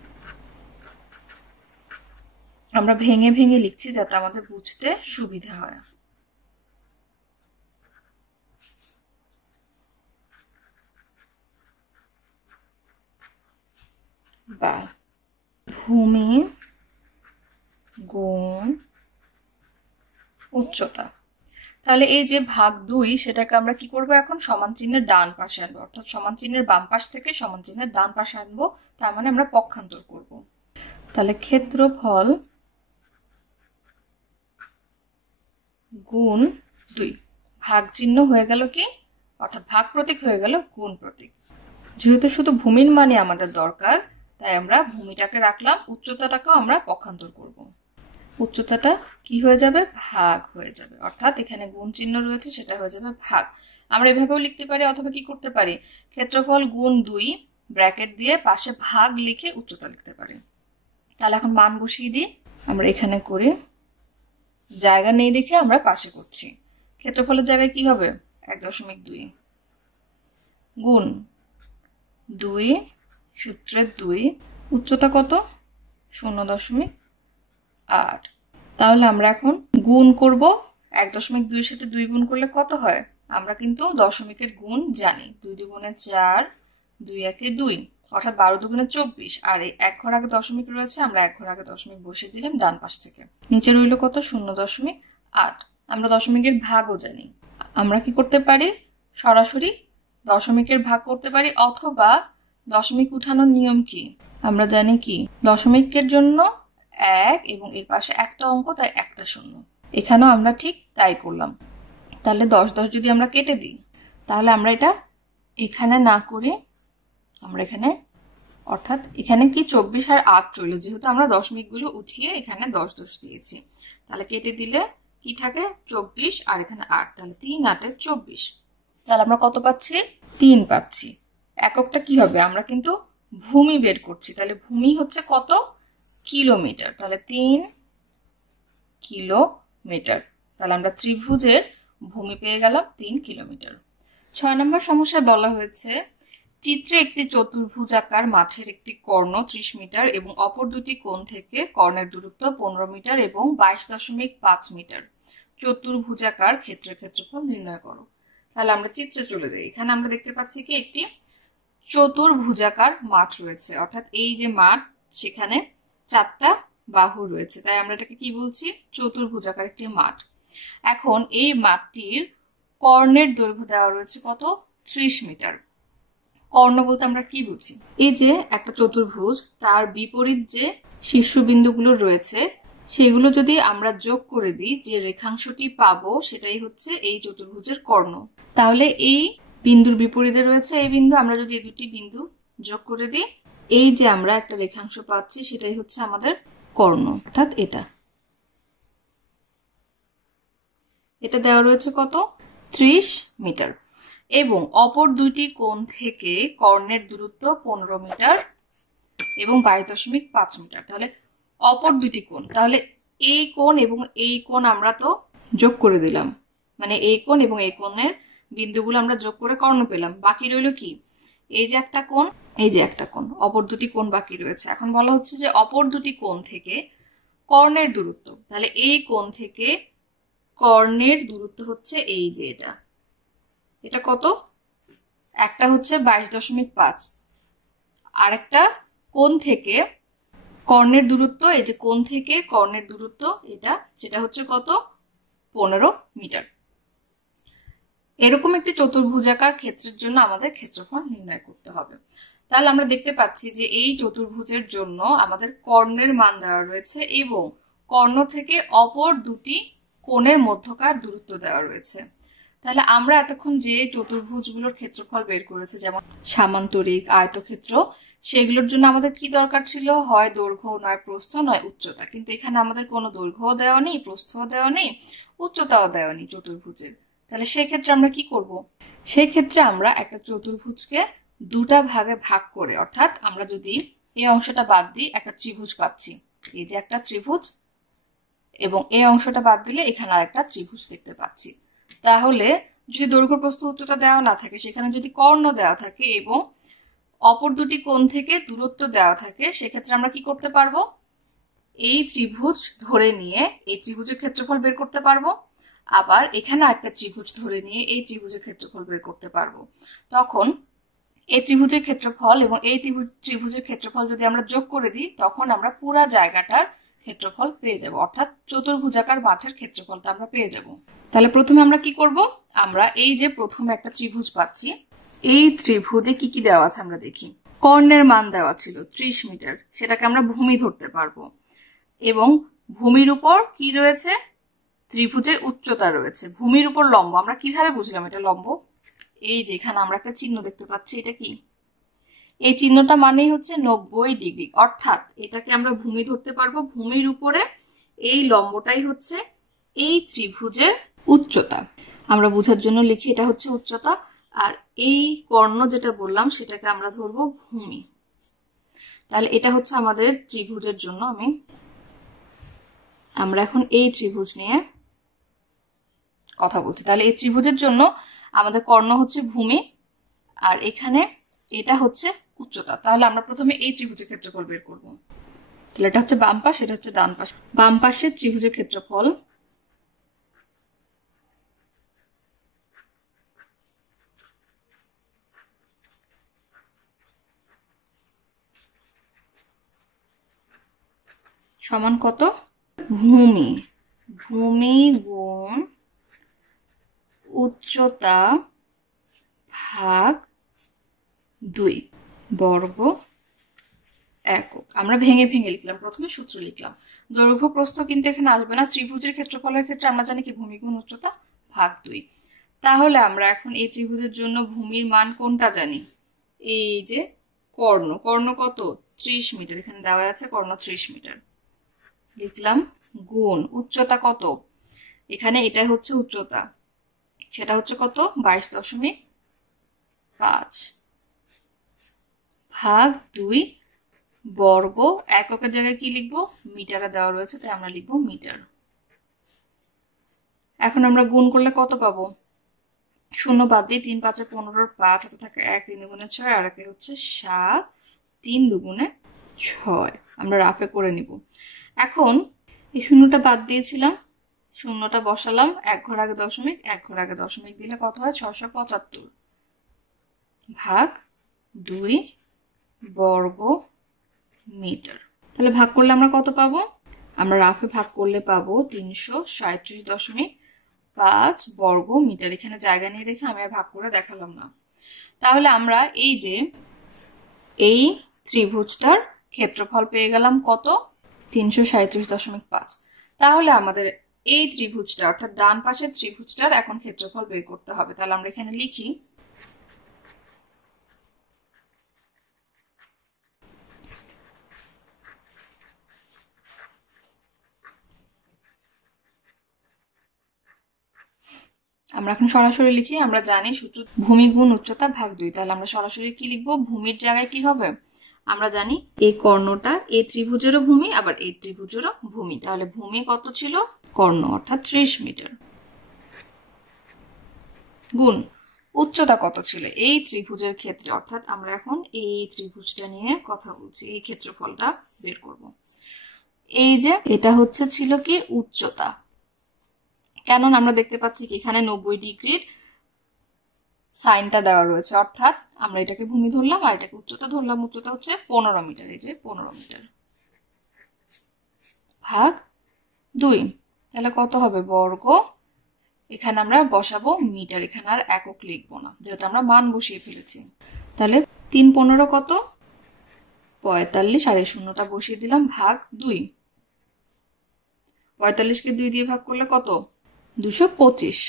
আমরা ভেঙে ভেঙে লিখছি যাতে আমাদের বুঝতে সুবিধা হয়। বা ভূমি গুণ উচ্চতা। তাহলে এই যে ভাগ 2 সেটাকে আমরা কি করব, এখন সমান চিহ্নের ডান পাশে আনবো, অর্থাৎ সমান চিহ্নের বাম পাশ থেকে সমান চিহ্নের ডান পাশে আনবো, তার মানে আমরা পক্ষান্তর করব। তাহলে ক্ষেত্রফল গুণ 2, ভাগ চিহ্ন হয়ে গেল কি, অর্থাৎ ভাগ প্রতীক হয়ে গেল গুণ প্রতীক। যেহেতু শুধু ভূমির মানে আমাদের দরকার তাই আমরা ভূমিটাকে রাখলাম, উচ্চতাটাকেও আমরা পক্ষান্তর করব। উচ্চতাটা কি হয়ে যাবে, ভাগ হয়ে যাবে, অর্থাৎ এখানে গুণ চিহ্ন রয়েছে সেটা হয়ে যাবে ভাগ। আমরা এভাবেও লিখতে পারি, অথবা কি করতে পারি, ক্ষেত্রফল গুণ 2 ব্র্যাকেট দিয়ে পাশে ভাগ লিখে উচ্চতা লিখতে পারি। তাহলে এখন মান বসিয়ে দিই, আমরা এখানে করি, জায়গা নেই দেখে আমরা পাশে করছি। ক্ষেত্রফলের জায়গায় কি হবে, 1.2 গুণ 2 সূত্রের 2, উচ্চতা কত, 0.8। তাহলে আমরা এখন গুণ করব, 1.2 এর সাথে 2 গুণ করলে কত হয়, আমরা কিন্তু দশমিকের গুণ জানি, 2 দুগুণে 4, 2 একে 2, অর্থাৎ 12 দুগুণে 24। আর এই এক ঘর আগে দশমিক রয়েছে, আমরা এক ঘর আগে দশমিক বসিয়ে দিলাম ডান পাশ থেকে। নিচে রইল কত, 0.8। আমরা দশমিকের ভাগও জানি, আমরা কি করতে পারি, সরাসরি দশমিকের ভাগ করতে পারি, অথবা দশমিক উঠানোর নিয়ম কি, আমরা জানি কি, দশমিকের জন্য 1 এবং এর পাশে একটা অঙ্ক তাই একটা শূন্য। এখানেও আমরা ঠিক তাই করলাম। তাহলে 10 10 যদি আমরা কেটে দিই, তাহলে আমরা এটা এখানে না করে আমরা এখানে, অর্থাৎ এখানে কি 24 আর 8 চলে, যেহেতু আমরা দশমিকগুলো উঠিয়ে এখানে 10 10 দিয়েছি। তাহলে কেটে দিলে কি থাকে, 24 আর এখানে 8, তাহলে 3 8 24। তাহলে আমরা কত পাচ্ছি, 3 পাচ্ছি। এককটা কি হবে, আমরা কিন্তু ভূমি বের করছি, তাহলে ভূমি হচ্ছে কত, কিলোমিটার। তাহলে 3 কিলোমিটার। তাহলে আমরা ত্রিভুজের ভূমি পেয়ে গেলাম 3 কিলোমিটার। 6 নম্বর সমস্যায় বলা হয়েছে চিত্রে একটি চতুর্ভুজাকার মাঠের একটি কর্ণ 30 মিটার এবং অপর দুটি কোণ থেকে কর্ণের দূরত্ব 15 মিটার এবং 22.5 মিটার। চতুর্ভুজাকার ক্ষেত্রের ক্ষেত্রফল নির্ণয় করো। তাহলে আমরা চিত্রে চলে যাই। এখানে আমরা দেখতে পাচ্ছি কি একটি চতুর্ভুজাকার মাঠ রয়েছে, অর্থাৎ এই যে মাঠ সেখানে 4টা বাহু রয়েছে, তাই আমরা এটাকে কি বলছি, চতুর্ভুজাকার একটি মাঠ। এখন এই মাঠটির কর্ণের দৈর্ঘ্য দেওয়া রয়েছে কত, 30 মিটার। কর্ণ বলতে আমরা কি বুঝি? এই যে একটা চতুর্ভুজ, তার বিপরীত যে শীর্ষবিন্দুগুলো রয়েছে সেগুলো যদি আমরা যোগ করে দিই, যে রেখাংশটি পাবো সেটাই হচ্ছে এই চতুর্ভুজের কর্ণ। তাহলে এই বিন্দুর বিপরীতে রয়েছে এই বিন্দু, আমরা যদি এই দুটি বিন্দু যোগ করে দিই, এই যে আমরা একটা রেখাংশ পাচ্ছি সেটাই হচ্ছে আমাদের কর্ণ, অর্থাৎ এটা। এটা দেওয়া রয়েছে কত? 30 মিটার। এবং অপর দুইটি কোণ থেকে কর্ণের দূরত্ব 15 মিটার এবং 22.5 মিটার। তাহলে অপর দুটি কোণ, তাহলে এই কোণ এবং এই কোণ আমরা তো যোগ করে দিলাম, মানে এই কোণ এবং এই কোণের বিন্দুগুলো আমরা যোগ করে কর্ণ পেলাম। বাকি রইল কি? এই যে একটা কোণ, এই যে একটা কোণ, অপর দুটি কোণ বাকি রয়েছে। এখন বলা হচ্ছে যে অপর দুটি কোণ থেকে কর্ণের দূরত্ব, তাহলে এই কোণ থেকে কর্ণের দূরত্ব হচ্ছে এই যে এটা, এটা কত? একটা হচ্ছে 22.5, আর একটা কোণ থেকে কর্ণের দূরত্ব, এই যে কোণ থেকে কর্ণের দূরত্ব এটা, সেটা হচ্ছে কত? 15 মিটার। এরকম একটি চতুর্ভুজাকার ক্ষেত্রের জন্য আমাদের ক্ষেত্রফল নির্ণয় করতে হবে। তাহলে আমরা দেখতে পাচ্ছি যে এই চতুর্ভুজের জন্য আমাদের কর্ণের মান দেওয়া রয়েছে এবং কর্ণ থেকে অপর দুটি কোণের মধ্যকার দূরত্ব দেওয়া রয়েছে। তাহলে আমরা এতক্ষণ যে চতুর্ভুজগুলোর ক্ষেত্রফল বের করেছি, যেমন সামান্তরিক, আয়তক্ষেত্র, সেগুলোর জন্য আমাদের কি দরকার ছিল? হয় দৈর্ঘ্য, নয় প্রস্থ, নয় উচ্চতা। কিন্তু এখানে আমাদের কোনো দৈর্ঘ্যও দেওয়া নেই, প্রস্থও দেওয়া নেই, উচ্চতাও দেওয়া নেই চতুর্ভুজের। তাহলে সেই ক্ষেত্রে আমরা কি করব? সেই ক্ষেত্রে আমরা একটা চতুর্ভুজকে দুটা ভাগে ভাগ করে, অর্থাৎ আমরা যদি এই অংশটা বাদ দিই, একটা ত্রিভুজ পাচ্ছি, এই যে একটা ত্রিভুজ, এবং এই অংশটা বাদ দিলে এখানে আরেকটা ত্রিভুজ দেখতে পাচ্ছি। তাহলে যদি দৈর্ঘ্য, প্রস্থ, উচ্চতা দেওয়া না থাকে, সেখানে যদি কর্ণ দেওয়া থাকে এবং অপর দুটি কোণ থেকে দূরত্ব দেওয়া থাকে, সেক্ষেত্রে আমরা কি করতে পারবো? এই ত্রিভুজ ধরে নিয়ে এই ত্রিভুজের ক্ষেত্রফল বের করতে পারবো, আবার এখানে একটা ত্রিভুজ ধরে নিয়ে এই ত্রিভুজের ক্ষেত্রফল বের করতে পারবো। তখন এই ত্রিভুজের ক্ষেত্রফল এবং এই ত্রিভুজের ক্ষেত্রফল যদি আমরা যোগ করে দিই, তখন আমরা পুরা জায়গাটার ক্ষেত্রফল পেয়ে যাব, অর্থাৎ চতুর্ভুজাকার মাঠের ক্ষেত্রফলটা আমরা পেয়ে যাব। তাহলে প্রথমে আমরা কি করব? আমরা এই যে প্রথমে একটা ত্রিভুজ পাচ্ছি, এই ত্রিভুজে কি কি দেওয়া আছে আমরা দেখি। কর্ণের মান দেওয়া ছিল 30 মিটার, সেটাকে আমরা ভূমি ধরতে পারবো। এবং ভূমির উপর কি রয়েছে? ত্রিভুজের উচ্চতা রয়েছে। ভূমির উপর লম্ব, আমরা কিভাবে বুঝলাম এটা লম্ব? এই যে এখানে আমরা একটা চিহ্ন দেখতে পাচ্ছি, এটা কি? এই চিহ্নটা মানেই হচ্ছে 90 ডিগ্রি, অর্থাৎ এটাকে আমরা ভূমি ধরতে পারবো। ভূমির উপরে এই লম্বটাই হচ্ছে এই ত্রিভুজের উচ্চতা। আমরা বোঝার জন্য লিখি এটা হচ্ছে উচ্চতা, আর এই কর্ণ যেটা বললাম সেটাকে আমরা ধরবো ভূমি। তাহলে এটা হচ্ছে আমাদের ত্রিভুজের জন্য। আমরা এখন এই ত্রিভুজ নিয়ে কথা বলছি। তাহলে এই ত্রিভুজের জন্য আমাদের কর্ণ হচ্ছে ভূমি, আর এখানে এটা হচ্ছে উচ্চতা। তাহলে আমরা প্রথমে এই ত্রিভুজের ক্ষেত্রফল বের করব। তাহলে এটা হচ্ছে বাম পাশ, এটা হচ্ছে ডান পাশ। বাম পাশের ত্রিভুজের ক্ষেত্রফল সমান কত? ভূমি, ভূমি গুণ উচ্চতা ভাগ 2 বর্গ একক। আমরা ভেঙে ভেঙে লিখলাম, প্রথমে সূত্র লিখলাম। দৈর্ঘ্য, প্রস্থ কিন্তু এখানে আসবে না। ত্রিভুজের ক্ষেত্রফলের ক্ষেত্রে আমরা জানি কি ভূমি গুণ উচ্চতা ভাগ 2। তাহলে আমরা এখন এই ত্রিভুজের জন্য ভূমির মান কোনটা জানি? এই যে কর্ণ, কর্ণ কত? 30 মিটার, এখানে দেওয়া আছে কর্ণ 30 মিটার লিখলাম, গুণ উচ্চতা কত? এখানে এটা হচ্ছে উচ্চতা, সেটা হচ্ছে কত? 22.5 ভাগ 2 বর্গ এককের জায়গায় কি লিখবো? মিটারে দেওয়া রয়েছে, তাই আমরা লিখবো মিটার। এখন আমরা গুণ করলে কত পাবো? 0 বাদ দিয়ে 3 5 15, 5 হাতে থাকে 1, 3 দুগুণে 6, আর একে হচ্ছে 7, 3 দুগুণে 6। আমরা রাফে করে নিব। এখন এই শূন্যটা বাদ দিয়েছিলাম, শূন্যটা বসালাম, 1 ঘর আগে দশমিক, 1 ঘর আগে দশমিক দিলে কত হয়? 675 ভাগ 2 বর্গ মিটার। তাহলে ভাগ করলে আমরা কত পাবো? আমরা রাফে ভাগ করলে পাবো 337.5 বর্গ মিটার। এখানে জায়গা নিয়ে দেখে আমি আর ভাগ করে দেখালাম না। তাহলে আমরা এই যে এই ত্রিভুজটার ক্ষেত্রফল পেয়ে গেলাম কত, 337.5। তাহলে আমাদের এই ত্রিভুজটা অর্থাৎ ডান পাশের ত্রিভুজটার এখন ক্ষেত্রফল বের করতে হবে। তাহলে আমরা এখানে লিখি আমরা এখন সরাসরি লিখি, আমরা জানি সূত্র ভূমি গুণ উচ্চতা ভাগ 2। তাহলে আমরা সরাসরি কি লিখবো, ভূমির জায়গায় কি হবে, আমরা জানি এই কর্ণটা এই ত্রিভুজেরও ভূমি আবার এই ত্রিভুজেরও ভূমি। তাহলে ভূমি কত ছিল, কর্ণ অর্থাৎ 30 মিটার, গুণ উচ্চতা কত ছিল এই ত্রিভুজের ক্ষেত্রে, অর্থাৎ আমরা এখন এই ত্রিভুজটা নিয়ে কথা বলছি, এই ক্ষেত্রফলটা বের করব। এই যে এটা হচ্ছে ছিল কি উচ্চতা, কেন আমরা দেখতে পাচ্ছি কি এখানে 90 ডিগ্রির সাইনটা দেওয়া রয়েছে, অর্থাৎ আমরা এটাকে ভূমি ধরলাম আর এটাকে উচ্চতা ধরলাম। উচ্চতা হচ্ছে 15 মিটার, এই যে 15 মিটার ভাগ 2। তাহলে কত হবে, বর্গ, এখানে আমরা বসাবো মিটার, এখানে আর একক লিখবো না যেহেতু আমরা মান বসিয়ে ফেলেছি। তাহলে 3 15 কত, 45, আর এই শূন্যটা বসিয়ে দিলাম, ভাগ 2। 45কে 2 দিয়ে ভাগ করলে কত, 225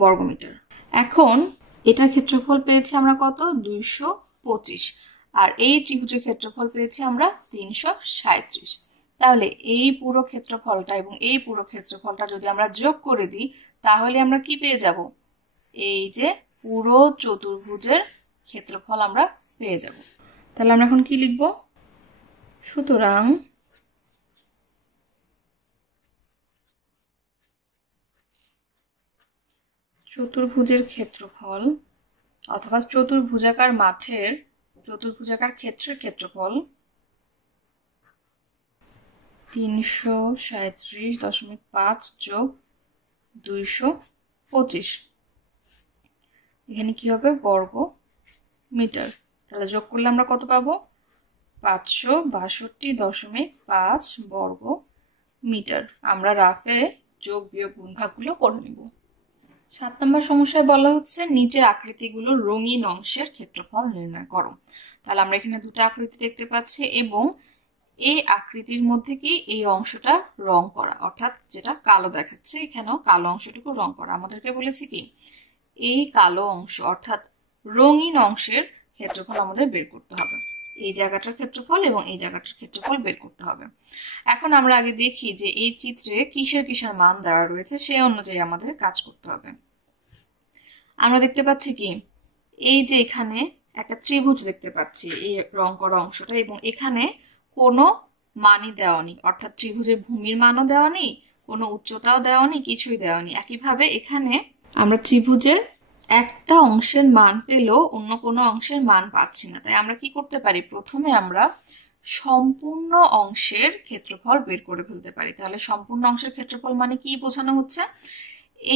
বর্গমিটার। এখন এটার ক্ষেত্রফল পেয়েছি আমরা কত, 225, আর এই ত্রিভুজের ক্ষেত্রফল পেয়েছি আমরা 337। তাহলে এই পুরো ক্ষেত্রফলটা এবং এই পুরো ক্ষেত্রফলটা যদি আমরা যোগ করে দিই তাহলে আমরা কি পেয়ে যাব, এই যে পুরো চতুর্ভুজের ক্ষেত্রফল আমরা পেয়ে যাব। তাহলে আমরা এখন কি লিখব, সুতরাং চতুর্ভুজের ক্ষেত্রফল অথবা চতুর্ভুজাকার মাঠের চতুর্ভুজাকার ক্ষেত্রের ক্ষেত্রফল 337.5 যোগ 225, এখানে কি হবে, বর্গ মিটার। তাহলে যোগ করলে আমরা কত পাবো, 562.5 বর্গ মিটার। আমরা রাফে যোগ বিয়োগ গুণ ভাগগুলো করে নেব। 7 নম্বর সমস্যায় বলা হচ্ছে নিচের আকৃতিগুলোর রঙিন অংশের ক্ষেত্রফল নির্ণয় করো। তাহলে আমরা এখানে দুটো আকৃতি দেখতে পাচ্ছি এবং এই আকৃতির মধ্যে কি এই অংশটা রং করা, অর্থাৎ যেটা কালো দেখাচ্ছে এখানেও কালো অংশটুকু রং করা। আমাদেরকে বলেছে কি এই কালো অংশ অর্থাৎ রঙিন অংশের ক্ষেত্রফল আমাদের বের করতে হবে, এই জায়গাটার ক্ষেত্রফল এবং এই জায়গাটার ক্ষেত্রফল বের করতে হবে। এখন আমরা আগে দেখি যে এই চিত্রে কিসের কিসের মান দেওয়া রয়েছে, সেই অনুযায়ী আমাদের কাজ করতে হবে। আমরা দেখতে পাচ্ছি কি এই যে এখানে একটা ত্রিভুজ দেখতে পাচ্ছি এই রং করা অংশটা, এবং এখানে কোনো মানই দেওয়া নেই, অর্থাৎ ত্রিভুজের ভূমির মানও দেওয়া নেই, কোনো উচ্চতাও দেওয়া নেই, কিছুই দেওয়া নেই। একইভাবে এখানে আমরা ত্রিভুজের একটা অংশের মান পেলেও অন্য কোনো অংশের মান পাচ্ছি না। তাই আমরা কি করতে পারি, প্রথমে আমরা সম্পূর্ণ অংশের ক্ষেত্রফল বের করে ফেলতে পারি। তাহলে সম্পূর্ণ অংশের ক্ষেত্রফল মানে কি বোঝানো হচ্ছে,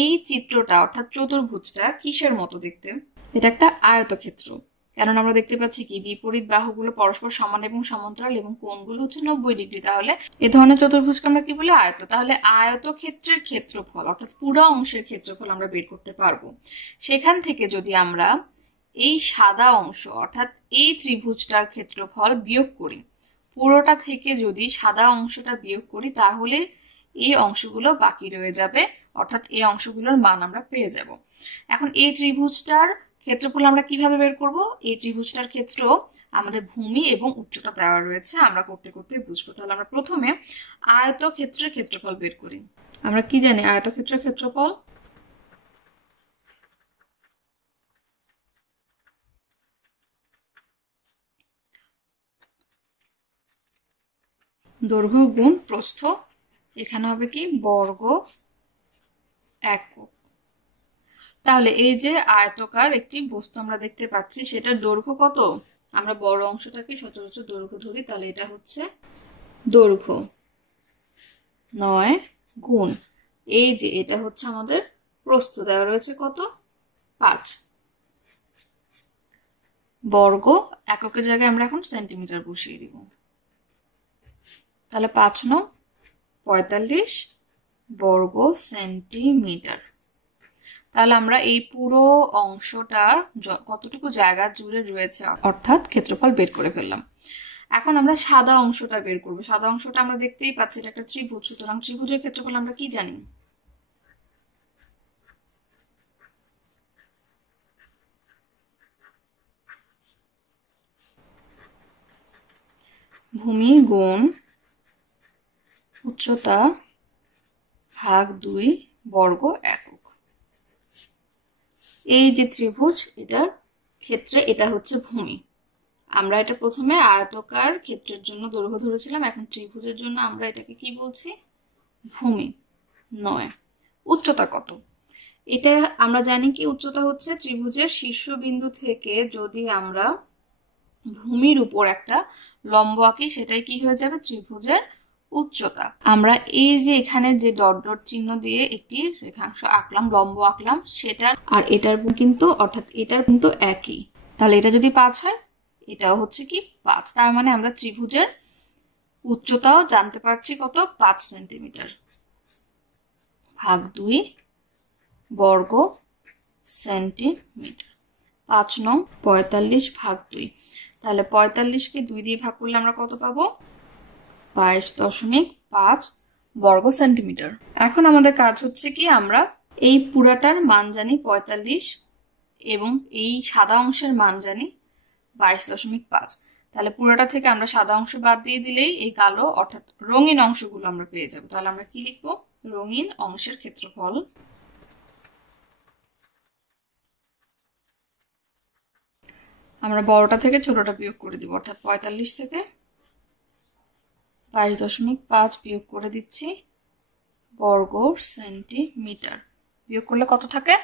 এই চিত্রটা অর্থাৎ চতুর্ভুজটা কিসের মতো দেখতে, এটা একটা আয়তক্ষেত্র, কারণ আমরা দেখতে পাচ্ছি কি বিপরীত বাহুগুলো পরস্পর সমান এবং সমান্তরাল এবং কোণগুলো হচ্ছে 90 ডিগ্রি। তাহলে এ ধরনের চতুর্ভুজকে আমরা কি বলি, আয়ত। তাহলে আয়তক্ষেত্রের ক্ষেত্রফল অর্থাৎ পুরো অংশের ক্ষেত্রফল আমরা বের করতে পারবো। সেখান থেকে যদি আমরা এই সাদা অংশ অর্থাৎ এই ত্রিভুজটার ক্ষেত্রফল বিয়োগ করি, পুরোটা থেকে যদি সাদা অংশটা বিয়োগ করি তাহলে এই অংশগুলো বাকি রয়ে যাবে, অর্থাৎ এই অংশগুলোর মান আমরা পেয়ে যাব। এখন এই ত্রিভুজটার ক্ষেত্রফল আমরা কিভাবে বের করব, এই ত্রিভুজটার ক্ষেত্র আমাদের ভূমি এবং উচ্চতা দেওয়া রয়েছে, আমরা করতে করতে বুঝবো। তাহলে আমরা প্রথমে আয়তক্ষেত্রের ক্ষেত্রফল বের করি। আমরা কি জানি আয়তক্ষেত্রের ক্ষেত্রফল, দৈর্ঘ্য গুণ প্রস্থ, এখানে হবে কি বর্গ একক। তাহলে এই যে আয়তকার একটি বস্তু আমরা দেখতে পাচ্ছি সেটার দৈর্ঘ্য কত, আমরা বড় অংশটাকে সচরাচর দৈর্ঘ্য ধরি, তাহলে এটা হচ্ছে দৈর্ঘ্য 9 গুণ এই যে এটা হচ্ছে আমাদের প্রস্থ দেওয়া রয়েছে কত, 5 বর্গ এককের জায়গায় আমরা এখন সেন্টিমিটার বসিয়ে দিব। তাহলে 5 × 9 = 45 বর্গ সেন্টিমিটার। তাহলে আমরা এই পুরো অংশটার কতটুকু জায়গা জুড়ে রয়েছে অর্থাৎ ক্ষেত্রফল বের করে ফেললাম। এখন আমরা সাদা অংশটা বের করব। সাদা অংশটা আমরা দেখতেই পাচ্ছি এটা একটা ত্রিভুজ, সুতরাং ত্রিভুজের ক্ষেত্রফল আমরা কি জানি? ভূমি গুণ উচ্চতা ভাগ 2 বর্গ একক। এই যে ত্রিভুজ, এটার ক্ষেত্রে এটা হচ্ছে ভূমি। আমরা এটা প্রথমে আয়তকার ক্ষেত্রের জন্য দৈর্ঘ্য ধরেছিলাম, এখন ত্রিভুজের জন্য আমরা এটাকে কি বলছি? ভূমি নয়। উচ্চতা কত? এটা আমরা জানি কি উচ্চতা হচ্ছে ত্রিভুজের শীর্ষবিন্দু থেকে যদি আমরা ভূমির উপর একটা লম্ব আঁকি সেটাই কি হয়ে যাবে? ত্রিভুজের উচ্চতা। আমরা এই যে এখানে যে ডট ডট চিহ্ন দিয়ে একটি রেখাংশ আঁকলাম, লম্ব আঁকলাম, সেটার আর এটার কিন্তু অর্থাৎ এটার কিন্তু একই। তাহলে এটা যদি 5 হয়, এটাও হচ্ছে কি 5। তার মানে আমরা ত্রিভুজের উচ্চতাও জানতে পারছি কত? 5 সেন্টিমিটার। ভাগ 2 বর্গ সেন্টিমিটার। 5 নং 45 ভাগ 2। তাহলে 45কে 2 দিয়ে ভাগ করলে আমরা কত পাবো? 22.5 বর্গ সেন্টিমিটার। এখন আমাদের কাজ হচ্ছে কি, আমরা এই পুরাটার মান জানি 45 এবং এই সাদা অংশের মান জানি 22.5। তাহলে পুরোটা থেকে আমরা সাদা অংশ বাদ দিয়ে দিলেই এই কালো অর্থাৎ রঙিন অংশগুলো আমরা পেয়ে যাব। তাহলে আমরা কি লিখবো? রঙিন অংশের ক্ষেত্রফল আমরা বড়টা থেকে ছোটটা বিয়োগ করে দিব, অর্থাৎ 45 থেকে 22.5 বিয়োগ করে দিচ্ছি বর্গ সেন্টিমিটার। বিয়োগ করলে কত থাকে?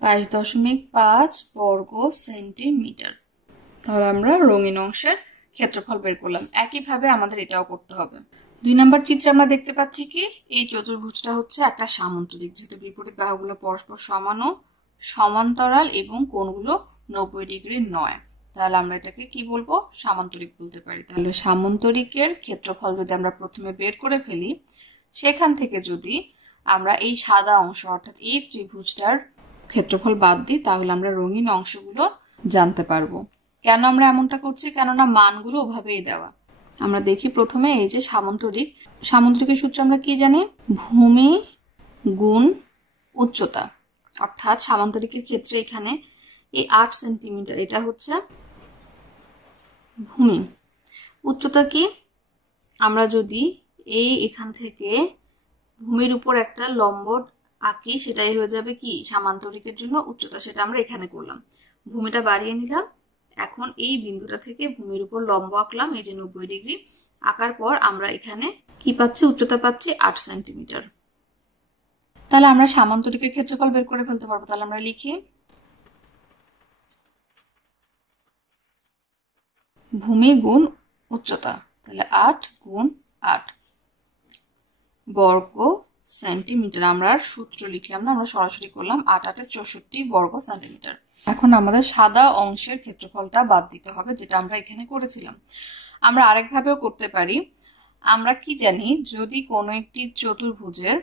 22.5 বর্গ সেন্টিমিটার। তাহলে আমরা রঙিন অংশের ক্ষেত্রফল বের করলাম। একইভাবে আমাদের এটাও করতে হবে। 2 নম্বর চিত্রে আমরা দেখতে পাচ্ছি কি এই চতুর্ভুজটা হচ্ছে একটা সামান্তরিক, যেহেতু বিপরীত বাহুগুলো পরস্পর সমান ও সমান্তরাল এবং কোণগুলো 90 ডিগ্রি নয়। তাহলে আমরা এটাকে কি বলবো? সামান্তরিক বলতে পারি। তাহলে সামান্তরিকের ক্ষেত্রফল যদি আমরা প্রথমে বের করে ফেলি, সেখান থেকে যদি আমরা এই সাদা অংশ অর্থাৎ এই ত্রিভুজটার ক্ষেত্রফল বাদ দিই, তাহলে আমরা রঙিন অংশগুলো জানতে পারবো। কেন আমরা এমনটা করছি? কেননা মানগুলো ওভাবেই দেওয়া। আমরা দেখি প্রথমে এই যে সামান্তরিকের সূত্র আমরা কি জানি? ভূমি গুণ উচ্চতা। অর্থাৎ সামান্তরিকের ক্ষেত্রে এখানে এই 8 সেন্টিমিটার এটা হচ্ছে ভূমি। উচ্চতা কি? আমরা যদি এখান থেকে ভূমির উপর একটা লম্ব আঁকি, সেটাই হয়ে যাবে কি সামান্তরিকের জন্য উচ্চতা। সেটা আমরা এখানে করলাম, ভূমিটা বাড়িয়ে নিলাম। এখন এই বিন্দুটা থেকে ভূমির উপর লম্ব আঁকলাম, এই যে 90 ডিগ্রি আঁকার পর আমরা এখানে কি পাচ্ছি? উচ্চতা পাচ্ছি 8 সেন্টিমিটার। তাহলে আমরা সামান্তরিকের ক্ষেত্রফল বের করে ফেলতে পারবো। তাহলে আমরা লিখি ভূমি গুণ উচ্চতা। তাহলে 8 গুণ 8 বর্গ সেন্টিমিটার। আমরা সূত্র লিখলাম না, আমরা সরাসরি করলাম। 8 8 64 বর্গ সেন্টিমিটার। এখন আমাদের সাদা অংশের ক্ষেত্রফলটা বাদ দিতে হবে, যেটা আমরা এখানে করেছিলাম। আমরা আরেকভাবেও করতে পারি। আমরা কি জানি? যদি কোনো একটি চতুর্ভুজের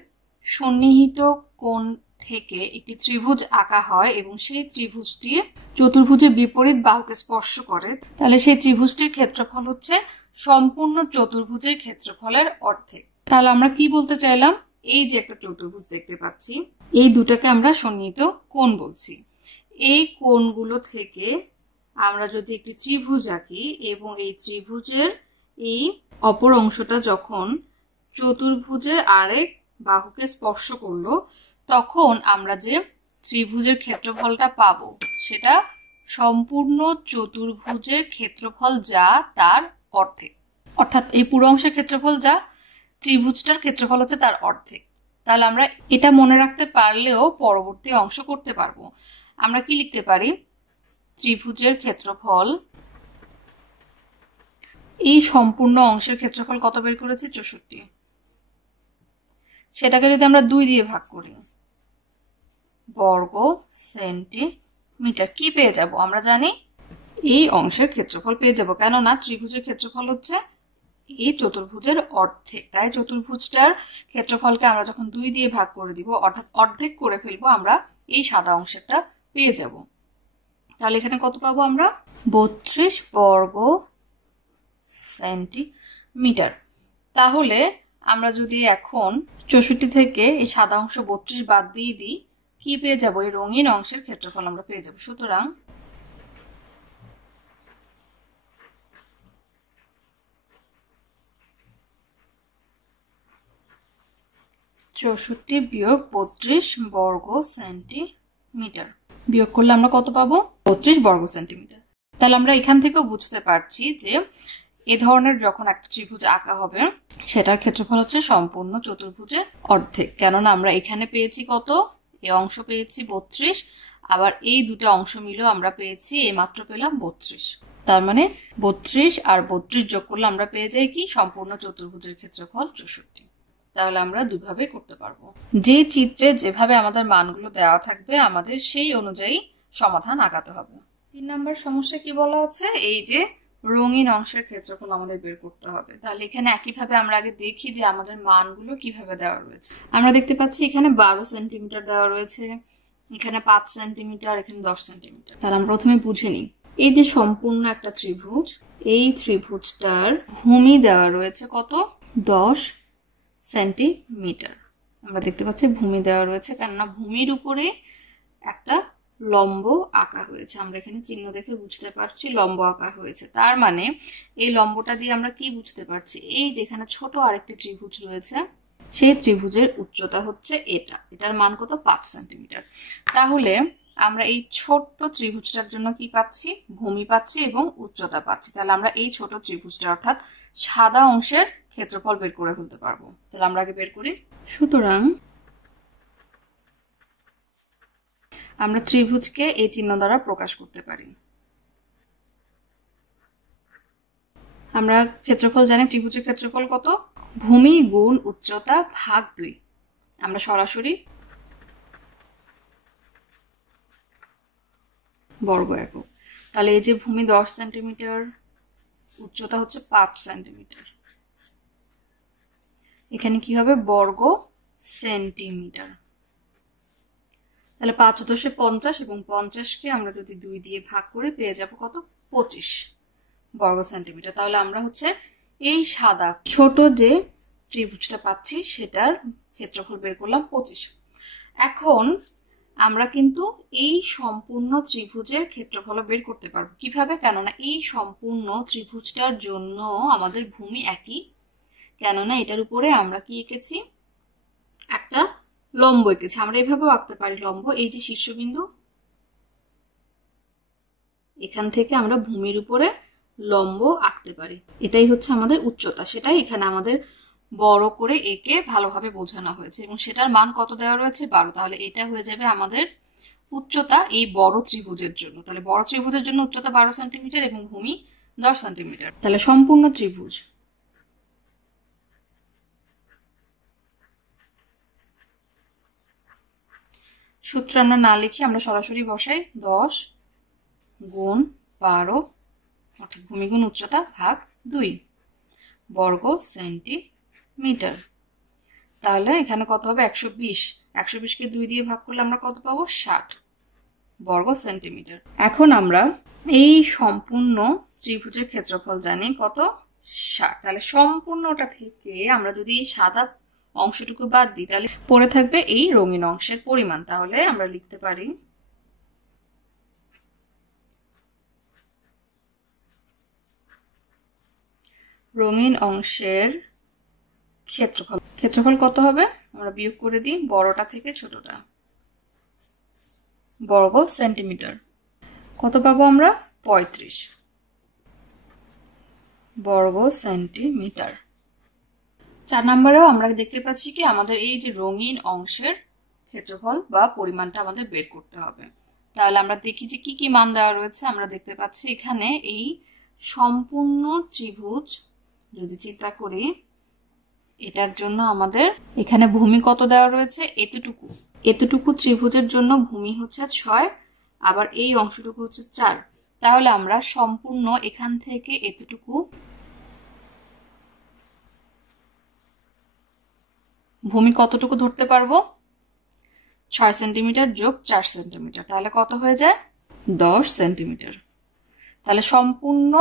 সন্নিহিত কোণ থেকে একটি ত্রিভুজ আঁকা হয় এবং সেই ত্রিভুজটি চতুর্ভুজের বিপরীত বাহুকে স্পর্শ করে, তাহলে সেই ত্রিভুজটির ক্ষেত্রফল হচ্ছে সম্পূর্ণ চতুর্ভুজের ক্ষেত্রফলের অর্ধেক। তাহলে আমরা কি বলতে চাইলাম? এই যে একটা চতুর্ভুজ দেখতে পাচ্ছি, এই দুটাকে আমরা সন্নিহিত কোণ বলছি। এই কোণগুলো থেকে আমরা যদি একটি ত্রিভুজ আঁকি এবং এই ত্রিভুজের এই অপর অংশটা যখন চতুর্ভুজের আরেক বাহুকে স্পর্শ করলো, তখন আমরা যে ত্রিভুজের ক্ষেত্রফলটা পাবো সেটা সম্পূর্ণ চতুর্ভুজের ক্ষেত্রফল যা তার অর্ধেক। অর্থাৎ এই পুরো অংশের ক্ষেত্রফল যা, ত্রিভুজটার ক্ষেত্রফল হচ্ছে তার অর্ধেক। তাহলে আমরা এটা মনে রাখতে পারলেও পরবর্তী অংশ করতে পারবো। আমরা কি লিখতে পারি? ত্রিভুজের ক্ষেত্রফল, এই সম্পূর্ণ অংশের ক্ষেত্রফল কত বের করেছি? 64। সেটাকে যদি আমরা 2 দিয়ে ভাগ করি, বর্গ সেন্টিমিটার, কি পেয়ে যাব? আমরা জানি এই অংশের ক্ষেত্রফল পেয়ে যাব। কেননা ত্রিভুজের ক্ষেত্রফল হচ্ছে এই চতুর্ভুজের অর্ধেক। তাই চতুর্ভুজটার ক্ষেত্রফলকে আমরা যখন 2 দিয়ে ভাগ করে দিব, অর্থাৎ অর্ধেক করে ফেলবো, আমরা এই সাদা অংশটা পেয়ে যাব। তাহলে এখানে কত পাবো আমরা? 32 বর্গ সেন্টিমিটার। তাহলে আমরা যদি এখন 64 থেকে এই সাদা অংশ 32 বাদ দিয়ে দিই, কি পেয়ে যাব? এই রঙিন অংশের ক্ষেত্রফল আমরা পেয়ে যাব। সুতরাং 64 বিয়োগ 32 বর্গ সেন্টিমিটার। বিয়োগ করলে আমরা কত পাবো? 32 বর্গ সেন্টিমিটার। তাহলে আমরা এখান থেকেও বুঝতে পারছি যে এ ধরনের যখন একটা ত্রিভুজ আঁকা হবে, সেটার ক্ষেত্রফল হচ্ছে সম্পূর্ণ চতুর্ভুজের অর্ধেক। কেননা আমরা এখানে পেয়েছি কত? এই অংশ পেয়েছি 32, আবার এই দুটো অংশ মিলেও আমরা পেয়েছি, এইমাত্র পেলাম 32। তার মানে 32 আর 32 যোগ করলে আমরা পেয়ে যাই কি? সম্পূর্ণ চতুর্ভুজের ক্ষেত্রফল 64। তাহলে আমরা দুইভাবে করতে পারবো। যে চিত্রে যেভাবে আমাদের মানগুলো দেওয়া থাকবে, আমাদের সেই অনুযায়ী সমাধান আঁকাতে হবে। 3 নম্বর সমস্যা কি বলা আছে? এই যে রঙিন অংশের ক্ষেত্রফল আমাদের বের করতে হবে। তাহলে এখানে একইভাবে আমরা আগে দেখি যে আমাদের মানগুলো কিভাবে দেওয়া রয়েছে। আমরা দেখতে পাচ্ছি এখানে 12 সেন্টিমিটার দেওয়া রয়েছে, এখানে 5 সেন্টিমিটার, এখানে 10 সেন্টিমিটার। তাহলে আমরা প্রথমে বুঝে নিই, এই যে সম্পূর্ণ একটা ত্রিভুজ, এই ত্রিভুজটার ভূমি দেওয়া রয়েছে কত? 10 সেন্টিমিটার। আমরা দেখতে পাচ্ছি ভূমি দেওয়া রয়েছে, কেননা ভূমির উপরে একটা লম্ব আঁকা হয়েছে। আমরা এখানে চিহ্ন দেখে বুঝতে পারছি লম্ব আঁকা হয়েছে। তার মানে এই লম্বটা দিয়ে আমরা কি বুঝতে পারছি? এই যেখানে ছোট আরেকটি ত্রিভুজ রয়েছে, সেই ত্রিভুজের উচ্চতা হচ্ছে এটা। এটার মান কত? 5 সেন্টিমিটার। তাহলে আমরা এই ছোট্ট ত্রিভুজটার জন্য কি পাচ্ছি? ভূমি পাচ্ছি এবং উচ্চতা পাচ্ছি। তাহলে আমরা এই ছোট ত্রিভুজটা অর্থাৎ সাদা অংশের ক্ষেত্রফল বের করে ফেলতে পারবো। তাহলে আমরা আগে বের করি। সুতরাং আমরা ত্রিভুজকে এই চিহ্ন দ্বারা প্রকাশ করতে পারি। আমরা ক্ষেত্রফল জানি, ত্রিভুজের ক্ষেত্রফল কত? ভূমি গুণ উচ্চতা ভাগ 2। আমরা সরাসরি বর্গ একক। তাহলে এই যে ভূমি 10 সেন্টিমিটার, উচ্চতা হচ্ছে 5 সেন্টিমিটার, এখানে কি হবে? বর্গ সেন্টিমিটার। তাহলে 5 10 50 এবং 50কে আমরা যদি 2 দিয়ে ভাগ করে পেয়ে যাব কত? 25 বর্গ সেন্টিমিটার। তাহলে আমরা হচ্ছে এই সাদা ছোট যে ত্রিভুজটা পাচ্ছি, সেটার ক্ষেত্রফল বের করলাম 25। এখন আমরা কিন্তু এই সম্পূর্ণ ত্রিভুজের ক্ষেত্রফল বের করতে পারবো। কিভাবে? কেননা এই সম্পূর্ণ ত্রিভুজটার জন্য আমাদের ভূমি একই, কেননা এটার উপরে আমরা কি এঁকেছি? একটা লম্ব এঁকেছি। আমরা এভাবেও আঁকতে পারি লম্ব। এই যে শীর্ষবিন্দু, এখান থেকে আমরা ভূমির উপরে লম্ব আঁকতে পারি। এটাই হচ্ছে আমাদের উচ্চতা, সেটাই এখানে আমাদের বড় করে এঁকে ভালোভাবে বোঝানো হয়েছে এবং সেটার মান কত দেওয়া রয়েছে? 12। তাহলে এটা হয়ে যাবে আমাদের উচ্চতা এই বড় ত্রিভুজের জন্য। তাহলে বড় ত্রিভুজের জন্য উচ্চতা 12 সেন্টিমিটার এবং ভূমি 10 সেন্টিমিটার। তাহলে সম্পূর্ণ ত্রিভুজ সূত্র আমরা না লিখি, আমরা সরাসরি বসাই 10 গুণ 12 অর্থাৎ ভূমি গুণ উচ্চতা ভাগ 2 বর্গ সেন্টিমিটার। তাহলে এখানে কত হবে? 120। 120কে 2 দিয়ে ভাগ করলে আমরা কত পাবো? 60 বর্গ সেন্টিমিটার। এখন আমরা এই সম্পূর্ণ ত্রিভুজের ক্ষেত্রফল জানি কত? 60। তাহলে সম্পূর্ণটা থেকে আমরা যদি সাদা অংশটুকু বাদ দিই, তাহলে পড়ে থাকবে এই রঙিন অংশের পরিমাণ। তাহলে আমরা লিখতে পারি রঙিন অংশের ক্ষেত্রফল। ক্ষেত্রফল কত হবে? আমরা বিয়োগ করে দিই বড়টা থেকে ছোটটা, বর্গ সেন্টিমিটার। কত পাবো আমরা? 35 বর্গ সেন্টিমিটার। 4 নম্বরেও আমরা দেখতে পাচ্ছি কি আমাদের এই যে রঙিন অংশের ক্ষেত্রফল বা পরিমাণটা আমাদের বের করতে হবে। তাহলে আমরা দেখি যে কি কি মান দেওয়া রয়েছে। আমরা দেখতে পাচ্ছি এখানে এই সম্পূর্ণ ত্রিভুজ যদি চিন্তা করি, এটার জন্য আমাদের এখানে ভূমি কত দেওয়া রয়েছে? এতটুকু। এতটুকু ত্রিভুজের জন্য ভূমি হচ্ছে 6, আবার এই অংশটুকু হচ্ছে 4। তাহলে আমরা সম্পূর্ণ এখান থেকে এতটুকু ভূমি কতটুকু ধরতে পারবো? 6 সেন্টিমিটার যোগ 4 সেন্টিমিটার, তাহলে কত হয়ে যায়? 10 সেন্টিমিটার। তাহলে সম্পূর্ণ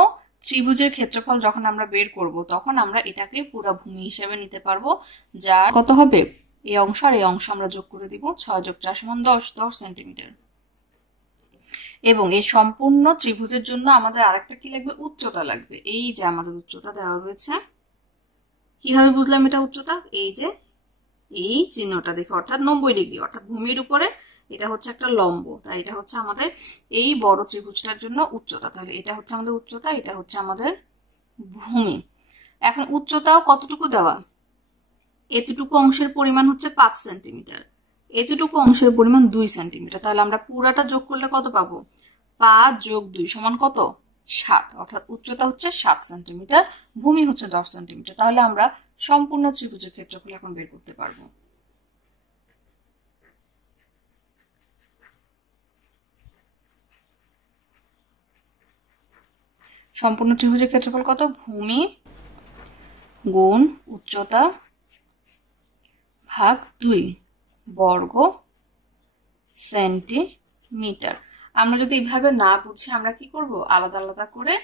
ত্রিভুজের ক্ষেত্রফল যখন আমরা বের করব তখন আমরা এটাকে পুরো ভূমি হিসেবে নিতে পারবো, যার কত হবে? এই অংশ আর এই অংশ আমরা যোগ করে দিব, 6 যোগ 4 সমান 10, 10 সেন্টিমিটার। এবং এই সম্পূর্ণ ত্রিভুজের জন্য আমাদের আরেকটা কি লাগবে? উচ্চতা লাগবে। এই যে আমাদের উচ্চতা দেওয়া রয়েছে, কিভাবে বুঝলাম এটা উচ্চতা? এই যে এই চিহ্নটা দেখে, অর্থাৎ 90 ডিগ্রি, অর্থাৎ ভূমির উপরে এটা হচ্ছে একটা লম্ব, তাই এটা হচ্ছে আমাদের এই বড় ত্রিভুজটার জন্য উচ্চতা। তাহলে এটা হচ্ছে আমাদের উচ্চতা, এটা হচ্ছে আমাদের ভূমি। এখন উচ্চতাও কতটুকু দেওয়া? এতটুকু অংশের পরিমাণ হচ্ছে 5 সেন্টিমিটার, এতটুকু অংশের পরিমাণ 2 সেন্টিমিটার। তাহলে আমরা পুরাটা যোগ করলে কত পাবো? 5 যোগ 2 সমান কত? 7, অর্থাৎ উচ্চতা হচ্ছে 7 সেন্টিমিটার, ভূমি হচ্ছে 10 সেন্টিমিটার। তাহলে আমরা সম্পূর্ণ ত্রিভুজের ক্ষেত্রফল এখন বের করতে পারবো। সম্পূর্ণ ত্রিভুজের ক্ষেত্রফল কত? ভূমি গুণ উচ্চতা ভাগ 2 বর্গ সেন্টিমিটার। আমরা যদি এইভাবে না বুঝে আমরা কি করব? আলাদা আলাদা করে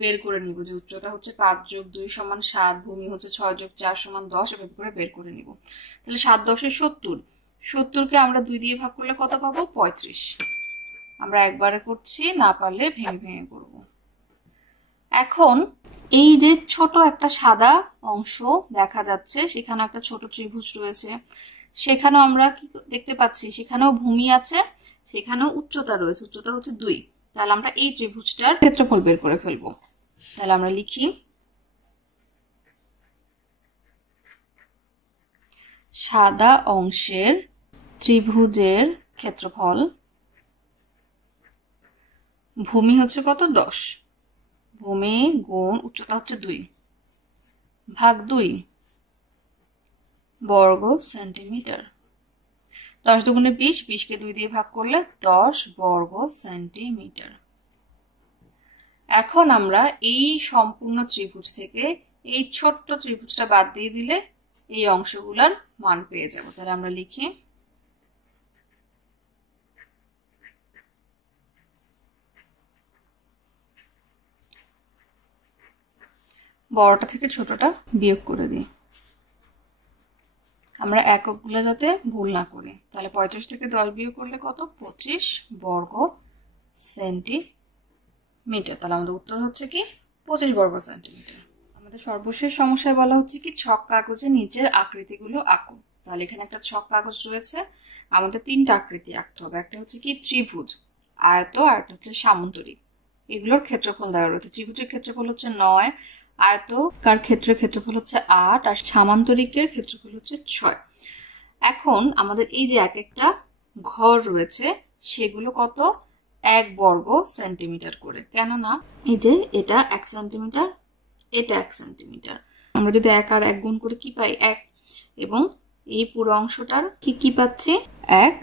বের করে নিব যে উচ্চতা হচ্ছে 5 যোগ 2 সমান 7, ভূমি হচ্ছে 6 যোগ 4 সমান 10, এভাবে করে বের করে নিব। তাহলে 7 10 70, 70কে আমরা 2 দিয়ে ভাগ করলে কত পাবো? 35। আমরা একবারে করছি, না পারলে ভেঙে ভেঙে করব। এখন এই যে ছোট একটা সাদা অংশ দেখা যাচ্ছে, সেখানে একটা ছোট ত্রিভুজ রয়েছে, সেখানেও আমরা কি দেখতে পাচ্ছি? সেখানেও ভূমি আছে, সেখানেও উচ্চতা রয়েছে, উচ্চতা হচ্ছে 2। তাহলে আমরা এই ত্রিভুজটার ক্ষেত্রফল বের করে ফেলবো। তাহলে আমরা লিখি সাদা অংশের ত্রিভুজের ক্ষেত্রফল, ভূমি হচ্ছে কত? 10, ভূমি গুণ উচ্চতা হচ্ছে 2 ভাগ 2 বর্গ সেন্টিমিটার। 10 দুগুণে 20, 20কে 2 দিয়ে ভাগ করলে 10 বর্গ সেন্টিমিটার। এখন আমরা এই সম্পূর্ণ ত্রিভুজ থেকে এই ছোট্ট ত্রিভুজটা বাদ দিয়ে দিলে এই অংশগুলোর মান পেয়ে যাব। তাহলে আমরা লিখি বড়টা থেকে ছোটটা বিয়োগ করে দিই, আমরা এককগুলো যাতে ভুল না করি। তাহলে 35 থেকে 10 বিয়োগ করলে কত? 25 বর্গ সেন্টিমিটার। তাহলে আমাদের উত্তর হচ্ছে কি? 25 বর্গ সেন্টিমিটার। আমাদের সর্বশেষ সমস্যায় বলা হচ্ছে কি ছক কাগজে নিচের আকৃতিগুলো আঁকো। তাহলে এখানে একটা ছক কাগজ রয়েছে, আমাদের 3টা আকৃতি আঁকতে হবে। একটা হচ্ছে কি ত্রিভুজ, আয়ত, আর একটা হচ্ছে সামন্তরিক। এগুলোর ক্ষেত্রফল দেওয়া রয়েছে। ত্রিভুজের ক্ষেত্রফল হচ্ছে 9, আয়তকার ক্ষেত্রের ক্ষেত্রফল হচ্ছে 8, আর সামান্তরিকের ক্ষেত্রফল হচ্ছে 6। এখন আমাদের এই যে এক একটা ঘর রয়েছে, সেগুলো কত? 1 বর্গ সেন্টিমিটার করে। কেননা এই যে এটা 1 সেন্টিমিটার, এটা 1 সেন্টিমিটার। আমরা যদি 1 আর 1 গুণ করে কি পাই? 1। এবং এই পুরো অংশটার কি পাচ্ছি? 1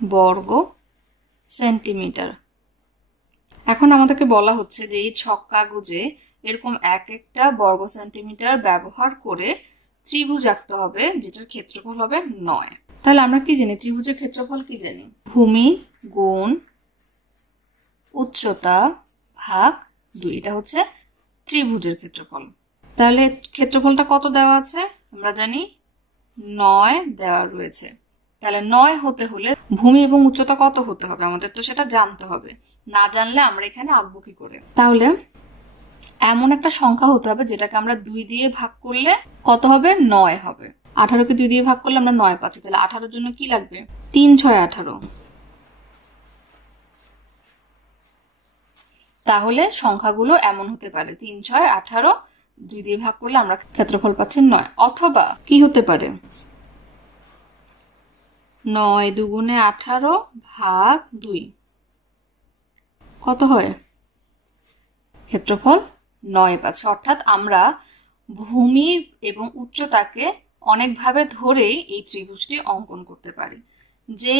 বর্গ সেন্টিমিটার। এখন আমাদেরকে বলা হচ্ছে যে এই ছক কাগজে এরকম এক একটা বর্গ সেন্টিমিটার ব্যবহার করে ত্রিভুজ আঁকতে হবে, যেটার ক্ষেত্রফল হবে 9। তাহলে আমরা কি জানি? ত্রিভুজের ক্ষেত্রফল কি জানি? ভূমি গুণ উচ্চতা ভাগ 2, এটা হচ্ছে ত্রিভুজের ক্ষেত্রফল। তাহলে ক্ষেত্রফলটা কত দেওয়া আছে? আমরা জানি 9 দেওয়া রয়েছে। তাহলে 9 হতে হলে ভূমি এবং উচ্চতা কত হতে হবে? আমাদের তো সেটা জানতে হবে, না জানলে আমরা এখানে আঁকবো কি করে? তাহলে এমন একটা সংখ্যা হতে হবে যেটাকে আমরা 2 দিয়ে ভাগ করলে কত হবে? 9 হবে। 18কে 2 দিয়ে ভাগ করলে আমরা 9 পাচ্ছি। তাহলে 18-র জন্য কি লাগবে? 3 6 18। তাহলে সংখ্যাগুলো এমন হতে পারে 3 6 18, 2 দিয়ে ভাগ করলে আমরা ক্ষেত্রফল পাচ্ছি 9। অথবা কি হতে পারে? 9 দুগুণে 18 ভাগ 2 কত হয়? ক্ষেত্রফল 9 পাচ্ছি। অর্থাৎ আমরা ভূমি এবং উচ্চতাকে অনেকভাবে ধরেই এই ত্রিভুজটি অঙ্কন করতে পারি। যে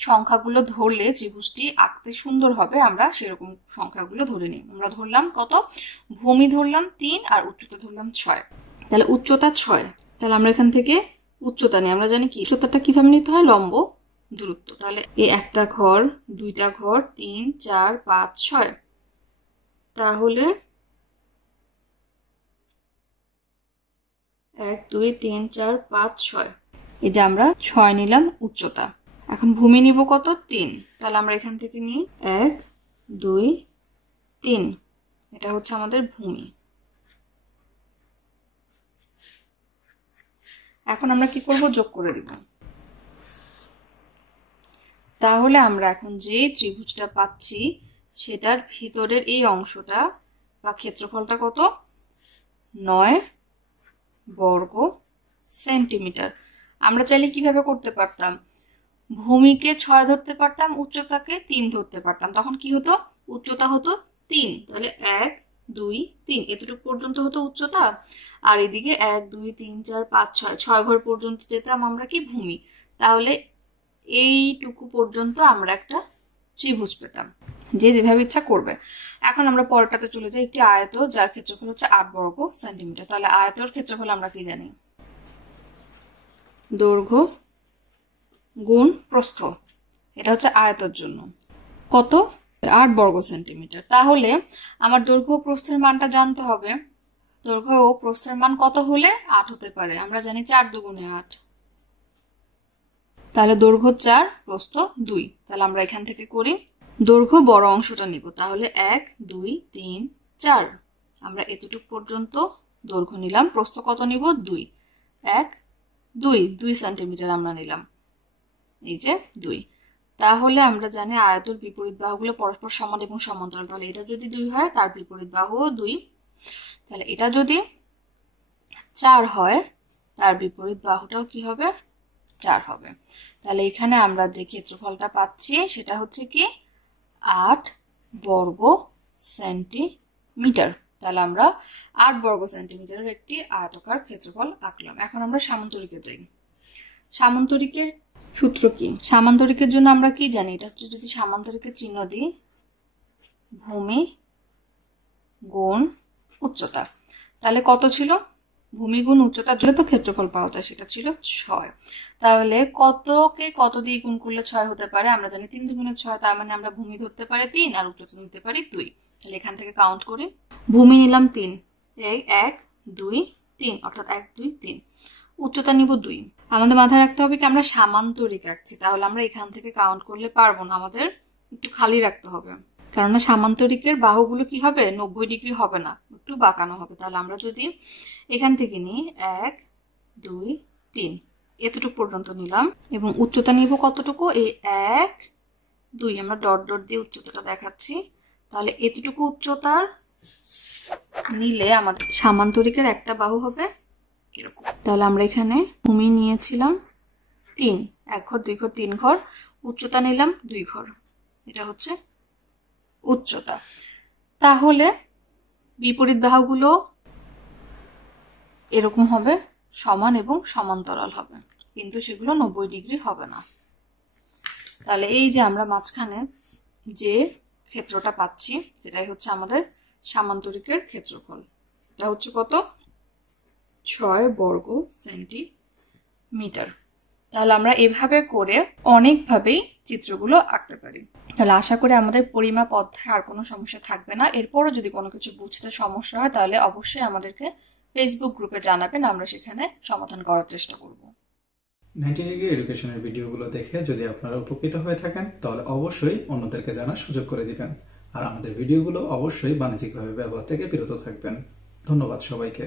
সংখ্যাগুলো ধরলে ত্রিভুজটি আঁকতে সুন্দর হবে, আমরা সেরকম সংখ্যাগুলো ধরে নিই। আমরা ধরলাম কত? ভূমি ধরলাম 3 আর উচ্চতা ধরলাম 6। তাহলে উচ্চতা 6, তাহলে আমরা এখান থেকে উচ্চতা নিয়ে। আমরা জানি কি উচ্চতাটা কিভাবে নিতে হয়, লম্ব দূরত্ব। তাহলে এই একটা ঘর, দুইটা ঘর, 3 4 5 6, তাহলে 1 2 3 4 5 6, এই যে আমরা 6 নিলাম উচ্চতা। এখন ভূমি নিব কত, 3। তাহলে আমরা এখান থেকে নিই 1 2 3, এটা হচ্ছে আমাদের ভূমি। এখন আমরা কি করব, যোগ করে দিব। তাহলে আমরা এখন যে ত্রিভুজটা পাচ্ছি সেটার ভিতরের এই অংশটা বা ক্ষেত্রফলটা কত, 9 বর্গ সেন্টিমিটার। আমরা চাইলে কিভাবে করতে পারতাম, ভূমিকে 6 ধরতে পারতাম, উচ্চতাকে 3 ধরতে পারতাম। তখন কি হতো, উচ্চতা হতো 3, তাহলে 1 2 3 এতটুকু পর্যন্ত হতো উচ্চতা। আর এদিকে 1 2 3 4 5 6, 6 ঘর পর্যন্ত যেতাম আমরা কি, ভূমি। তাহলে এইটুকু পর্যন্ত আমরা একটা ত্রিভুজ পেতাম, যে যেভাবে ইচ্ছা করবে। এখন আমরা পরেরটাতে চলে যাই, একটি আয়ত যার ক্ষেত্রফল হচ্ছে 8 বর্গ সেন্টিমিটার। তাহলে আয়তের ক্ষেত্রফল আমরা কি জানি, দৈর্ঘ্য গুণ প্রস্থ। এটা হচ্ছে আয়তের জন্য কত, 8 বর্গ সেন্টিমিটার। তাহলে আমার দৈর্ঘ্য ও প্রস্থের মানটা জানতে হবে। দৈর্ঘ্য ও প্রস্থের মান কত হলে 8 হতে পারে, আমরা জানি 4 দুগুণে 8। তাহলে দৈর্ঘ্য 4, প্রস্থ 2। তাহলে আমরা এখান থেকে করি, দৈর্ঘ্য বড় অংশটা নিব। তাহলে 1 2 3 4, আমরা এতটুকু পর্যন্ত দৈর্ঘ্য নিলাম। প্রস্থ কত নিব, 2, 1 2 2 সেন্টিমিটার আমরা নিলাম, এই যে 2। তাহলে আমরা জানি আয়তের বিপরীত বাহুগুলো পরস্পর সমান এবং সমান্তরাল। তাহলে এটা যদি 2 হয়, তার বিপরীত বাহুও 2। তাহলে এটা যদি 4 হয়, তার বিপরীত বাহুটাও কি হবে, 4 হবে। তাহলে এখানে আমরা যে ক্ষেত্রফলটা পাচ্ছি সেটা হচ্ছে কি 8 বর্গ সেন্টিমিটার। তাহলে আমরা 8 বর্গ সেন্টিমিটারের একটি আয়তাকার ক্ষেত্রফল আঁকলাম। এখন আমরা সামান্তরিকে যাই। সামান্তরিকের সূত্র কি, সামান্তরিকের জন্য আমরা কি জানি, এটা হচ্ছে যদি সামান্তরিকের চিহ্ন দিই, ভূমি গুণ উচ্চতা। তাহলে কত ছিল, ভূমি গুণ উচ্চতা জুড়ে তো ক্ষেত্রফল পাওয়া যায়, সেটা ছিল 6। তাহলে কতকে কত দিয়ে গুণ করলে 6 হতে পারে, আমরা জানি 3 দুগুণে 6। তার মানে আমরা ভূমি ধরতে পারি 3 আর উচ্চতা নিতে পারি 2। তাহলে এখান থেকে কাউন্ট করি, ভূমি নিলাম 3, এই 1 2 3, অর্থাৎ 1 2 3। উচ্চতা নিব 2। আমাদের মাথায় রাখতে হবে কি, আমরা সামান্তরিক আঁকছি, তাহলে আমরা এখান থেকে কাউন্ট করলে পারবো না, আমাদের একটু খালি রাখতে হবে। কেননা সামান্তরিকের বাহুগুলো কি হবে, 90 ডিগ্রি হবে না, একটু বাঁকানো হবে। তাহলে আমরা যদি এখান থেকে নিই 1 2 3, এতটুকু পর্যন্ত নিলাম এবং উচ্চতা নিব কতটুকু, এই 1 2, আমরা ডট ডট দিয়ে উচ্চতাটা দেখাচ্ছি। তাহলে এতটুকু উচ্চতার নিলে আমাদের সামান্তরিকের একটা বাহু হবে এরকম। তাহলে আমরা এখানে ভূমি নিয়েছিলাম 3, 1 ঘর 2 ঘর 3 ঘর, উচ্চতা নিলাম 2 ঘর, এটা হচ্ছে উচ্চতা। তাহলে বিপরীত বাহুগুলো এরকম হবে, সমান এবং সমান্তরাল হবে, কিন্তু সেগুলো 90 ডিগ্রি হবে না। তাহলে এই যে আমরা মাঝখানে যে ক্ষেত্রটা পাচ্ছি সেটাই হচ্ছে আমাদের সামান্তরিকের ক্ষেত্রফল। এটা হচ্ছে কত, 6 বর্গ সেন্টিমিটার। তাহলে আমরা এভাবে করে অনেকভাবেই চিত্রগুলো আঁকতে পারি। তাহলে আশা করি আমাদের পরিমাপ অধ্যায়ে আর কোনো সমস্যা থাকবে না। এরপরও যদি কোনো কিছু বুঝতে সমস্যা হয় তাহলে অবশ্যই আমাদেরকে ফেসবুক গ্রুপে জানাবেন, আমরা সেখানে সমাধান করার চেষ্টা করব। 90 ডিগ্রি এডুকেশনের ভিডিওগুলো দেখে যদি আপনারা উপকৃত হয়ে থাকেন তাহলে অবশ্যই অন্যদেরকে জানার সুযোগ করে দিবেন। আর আমাদের ভিডিওগুলো অবশ্যই বাণিজ্যিকভাবে ব্যবহার থেকে বিরত থাকবেন। ধন্যবাদ সবাইকে।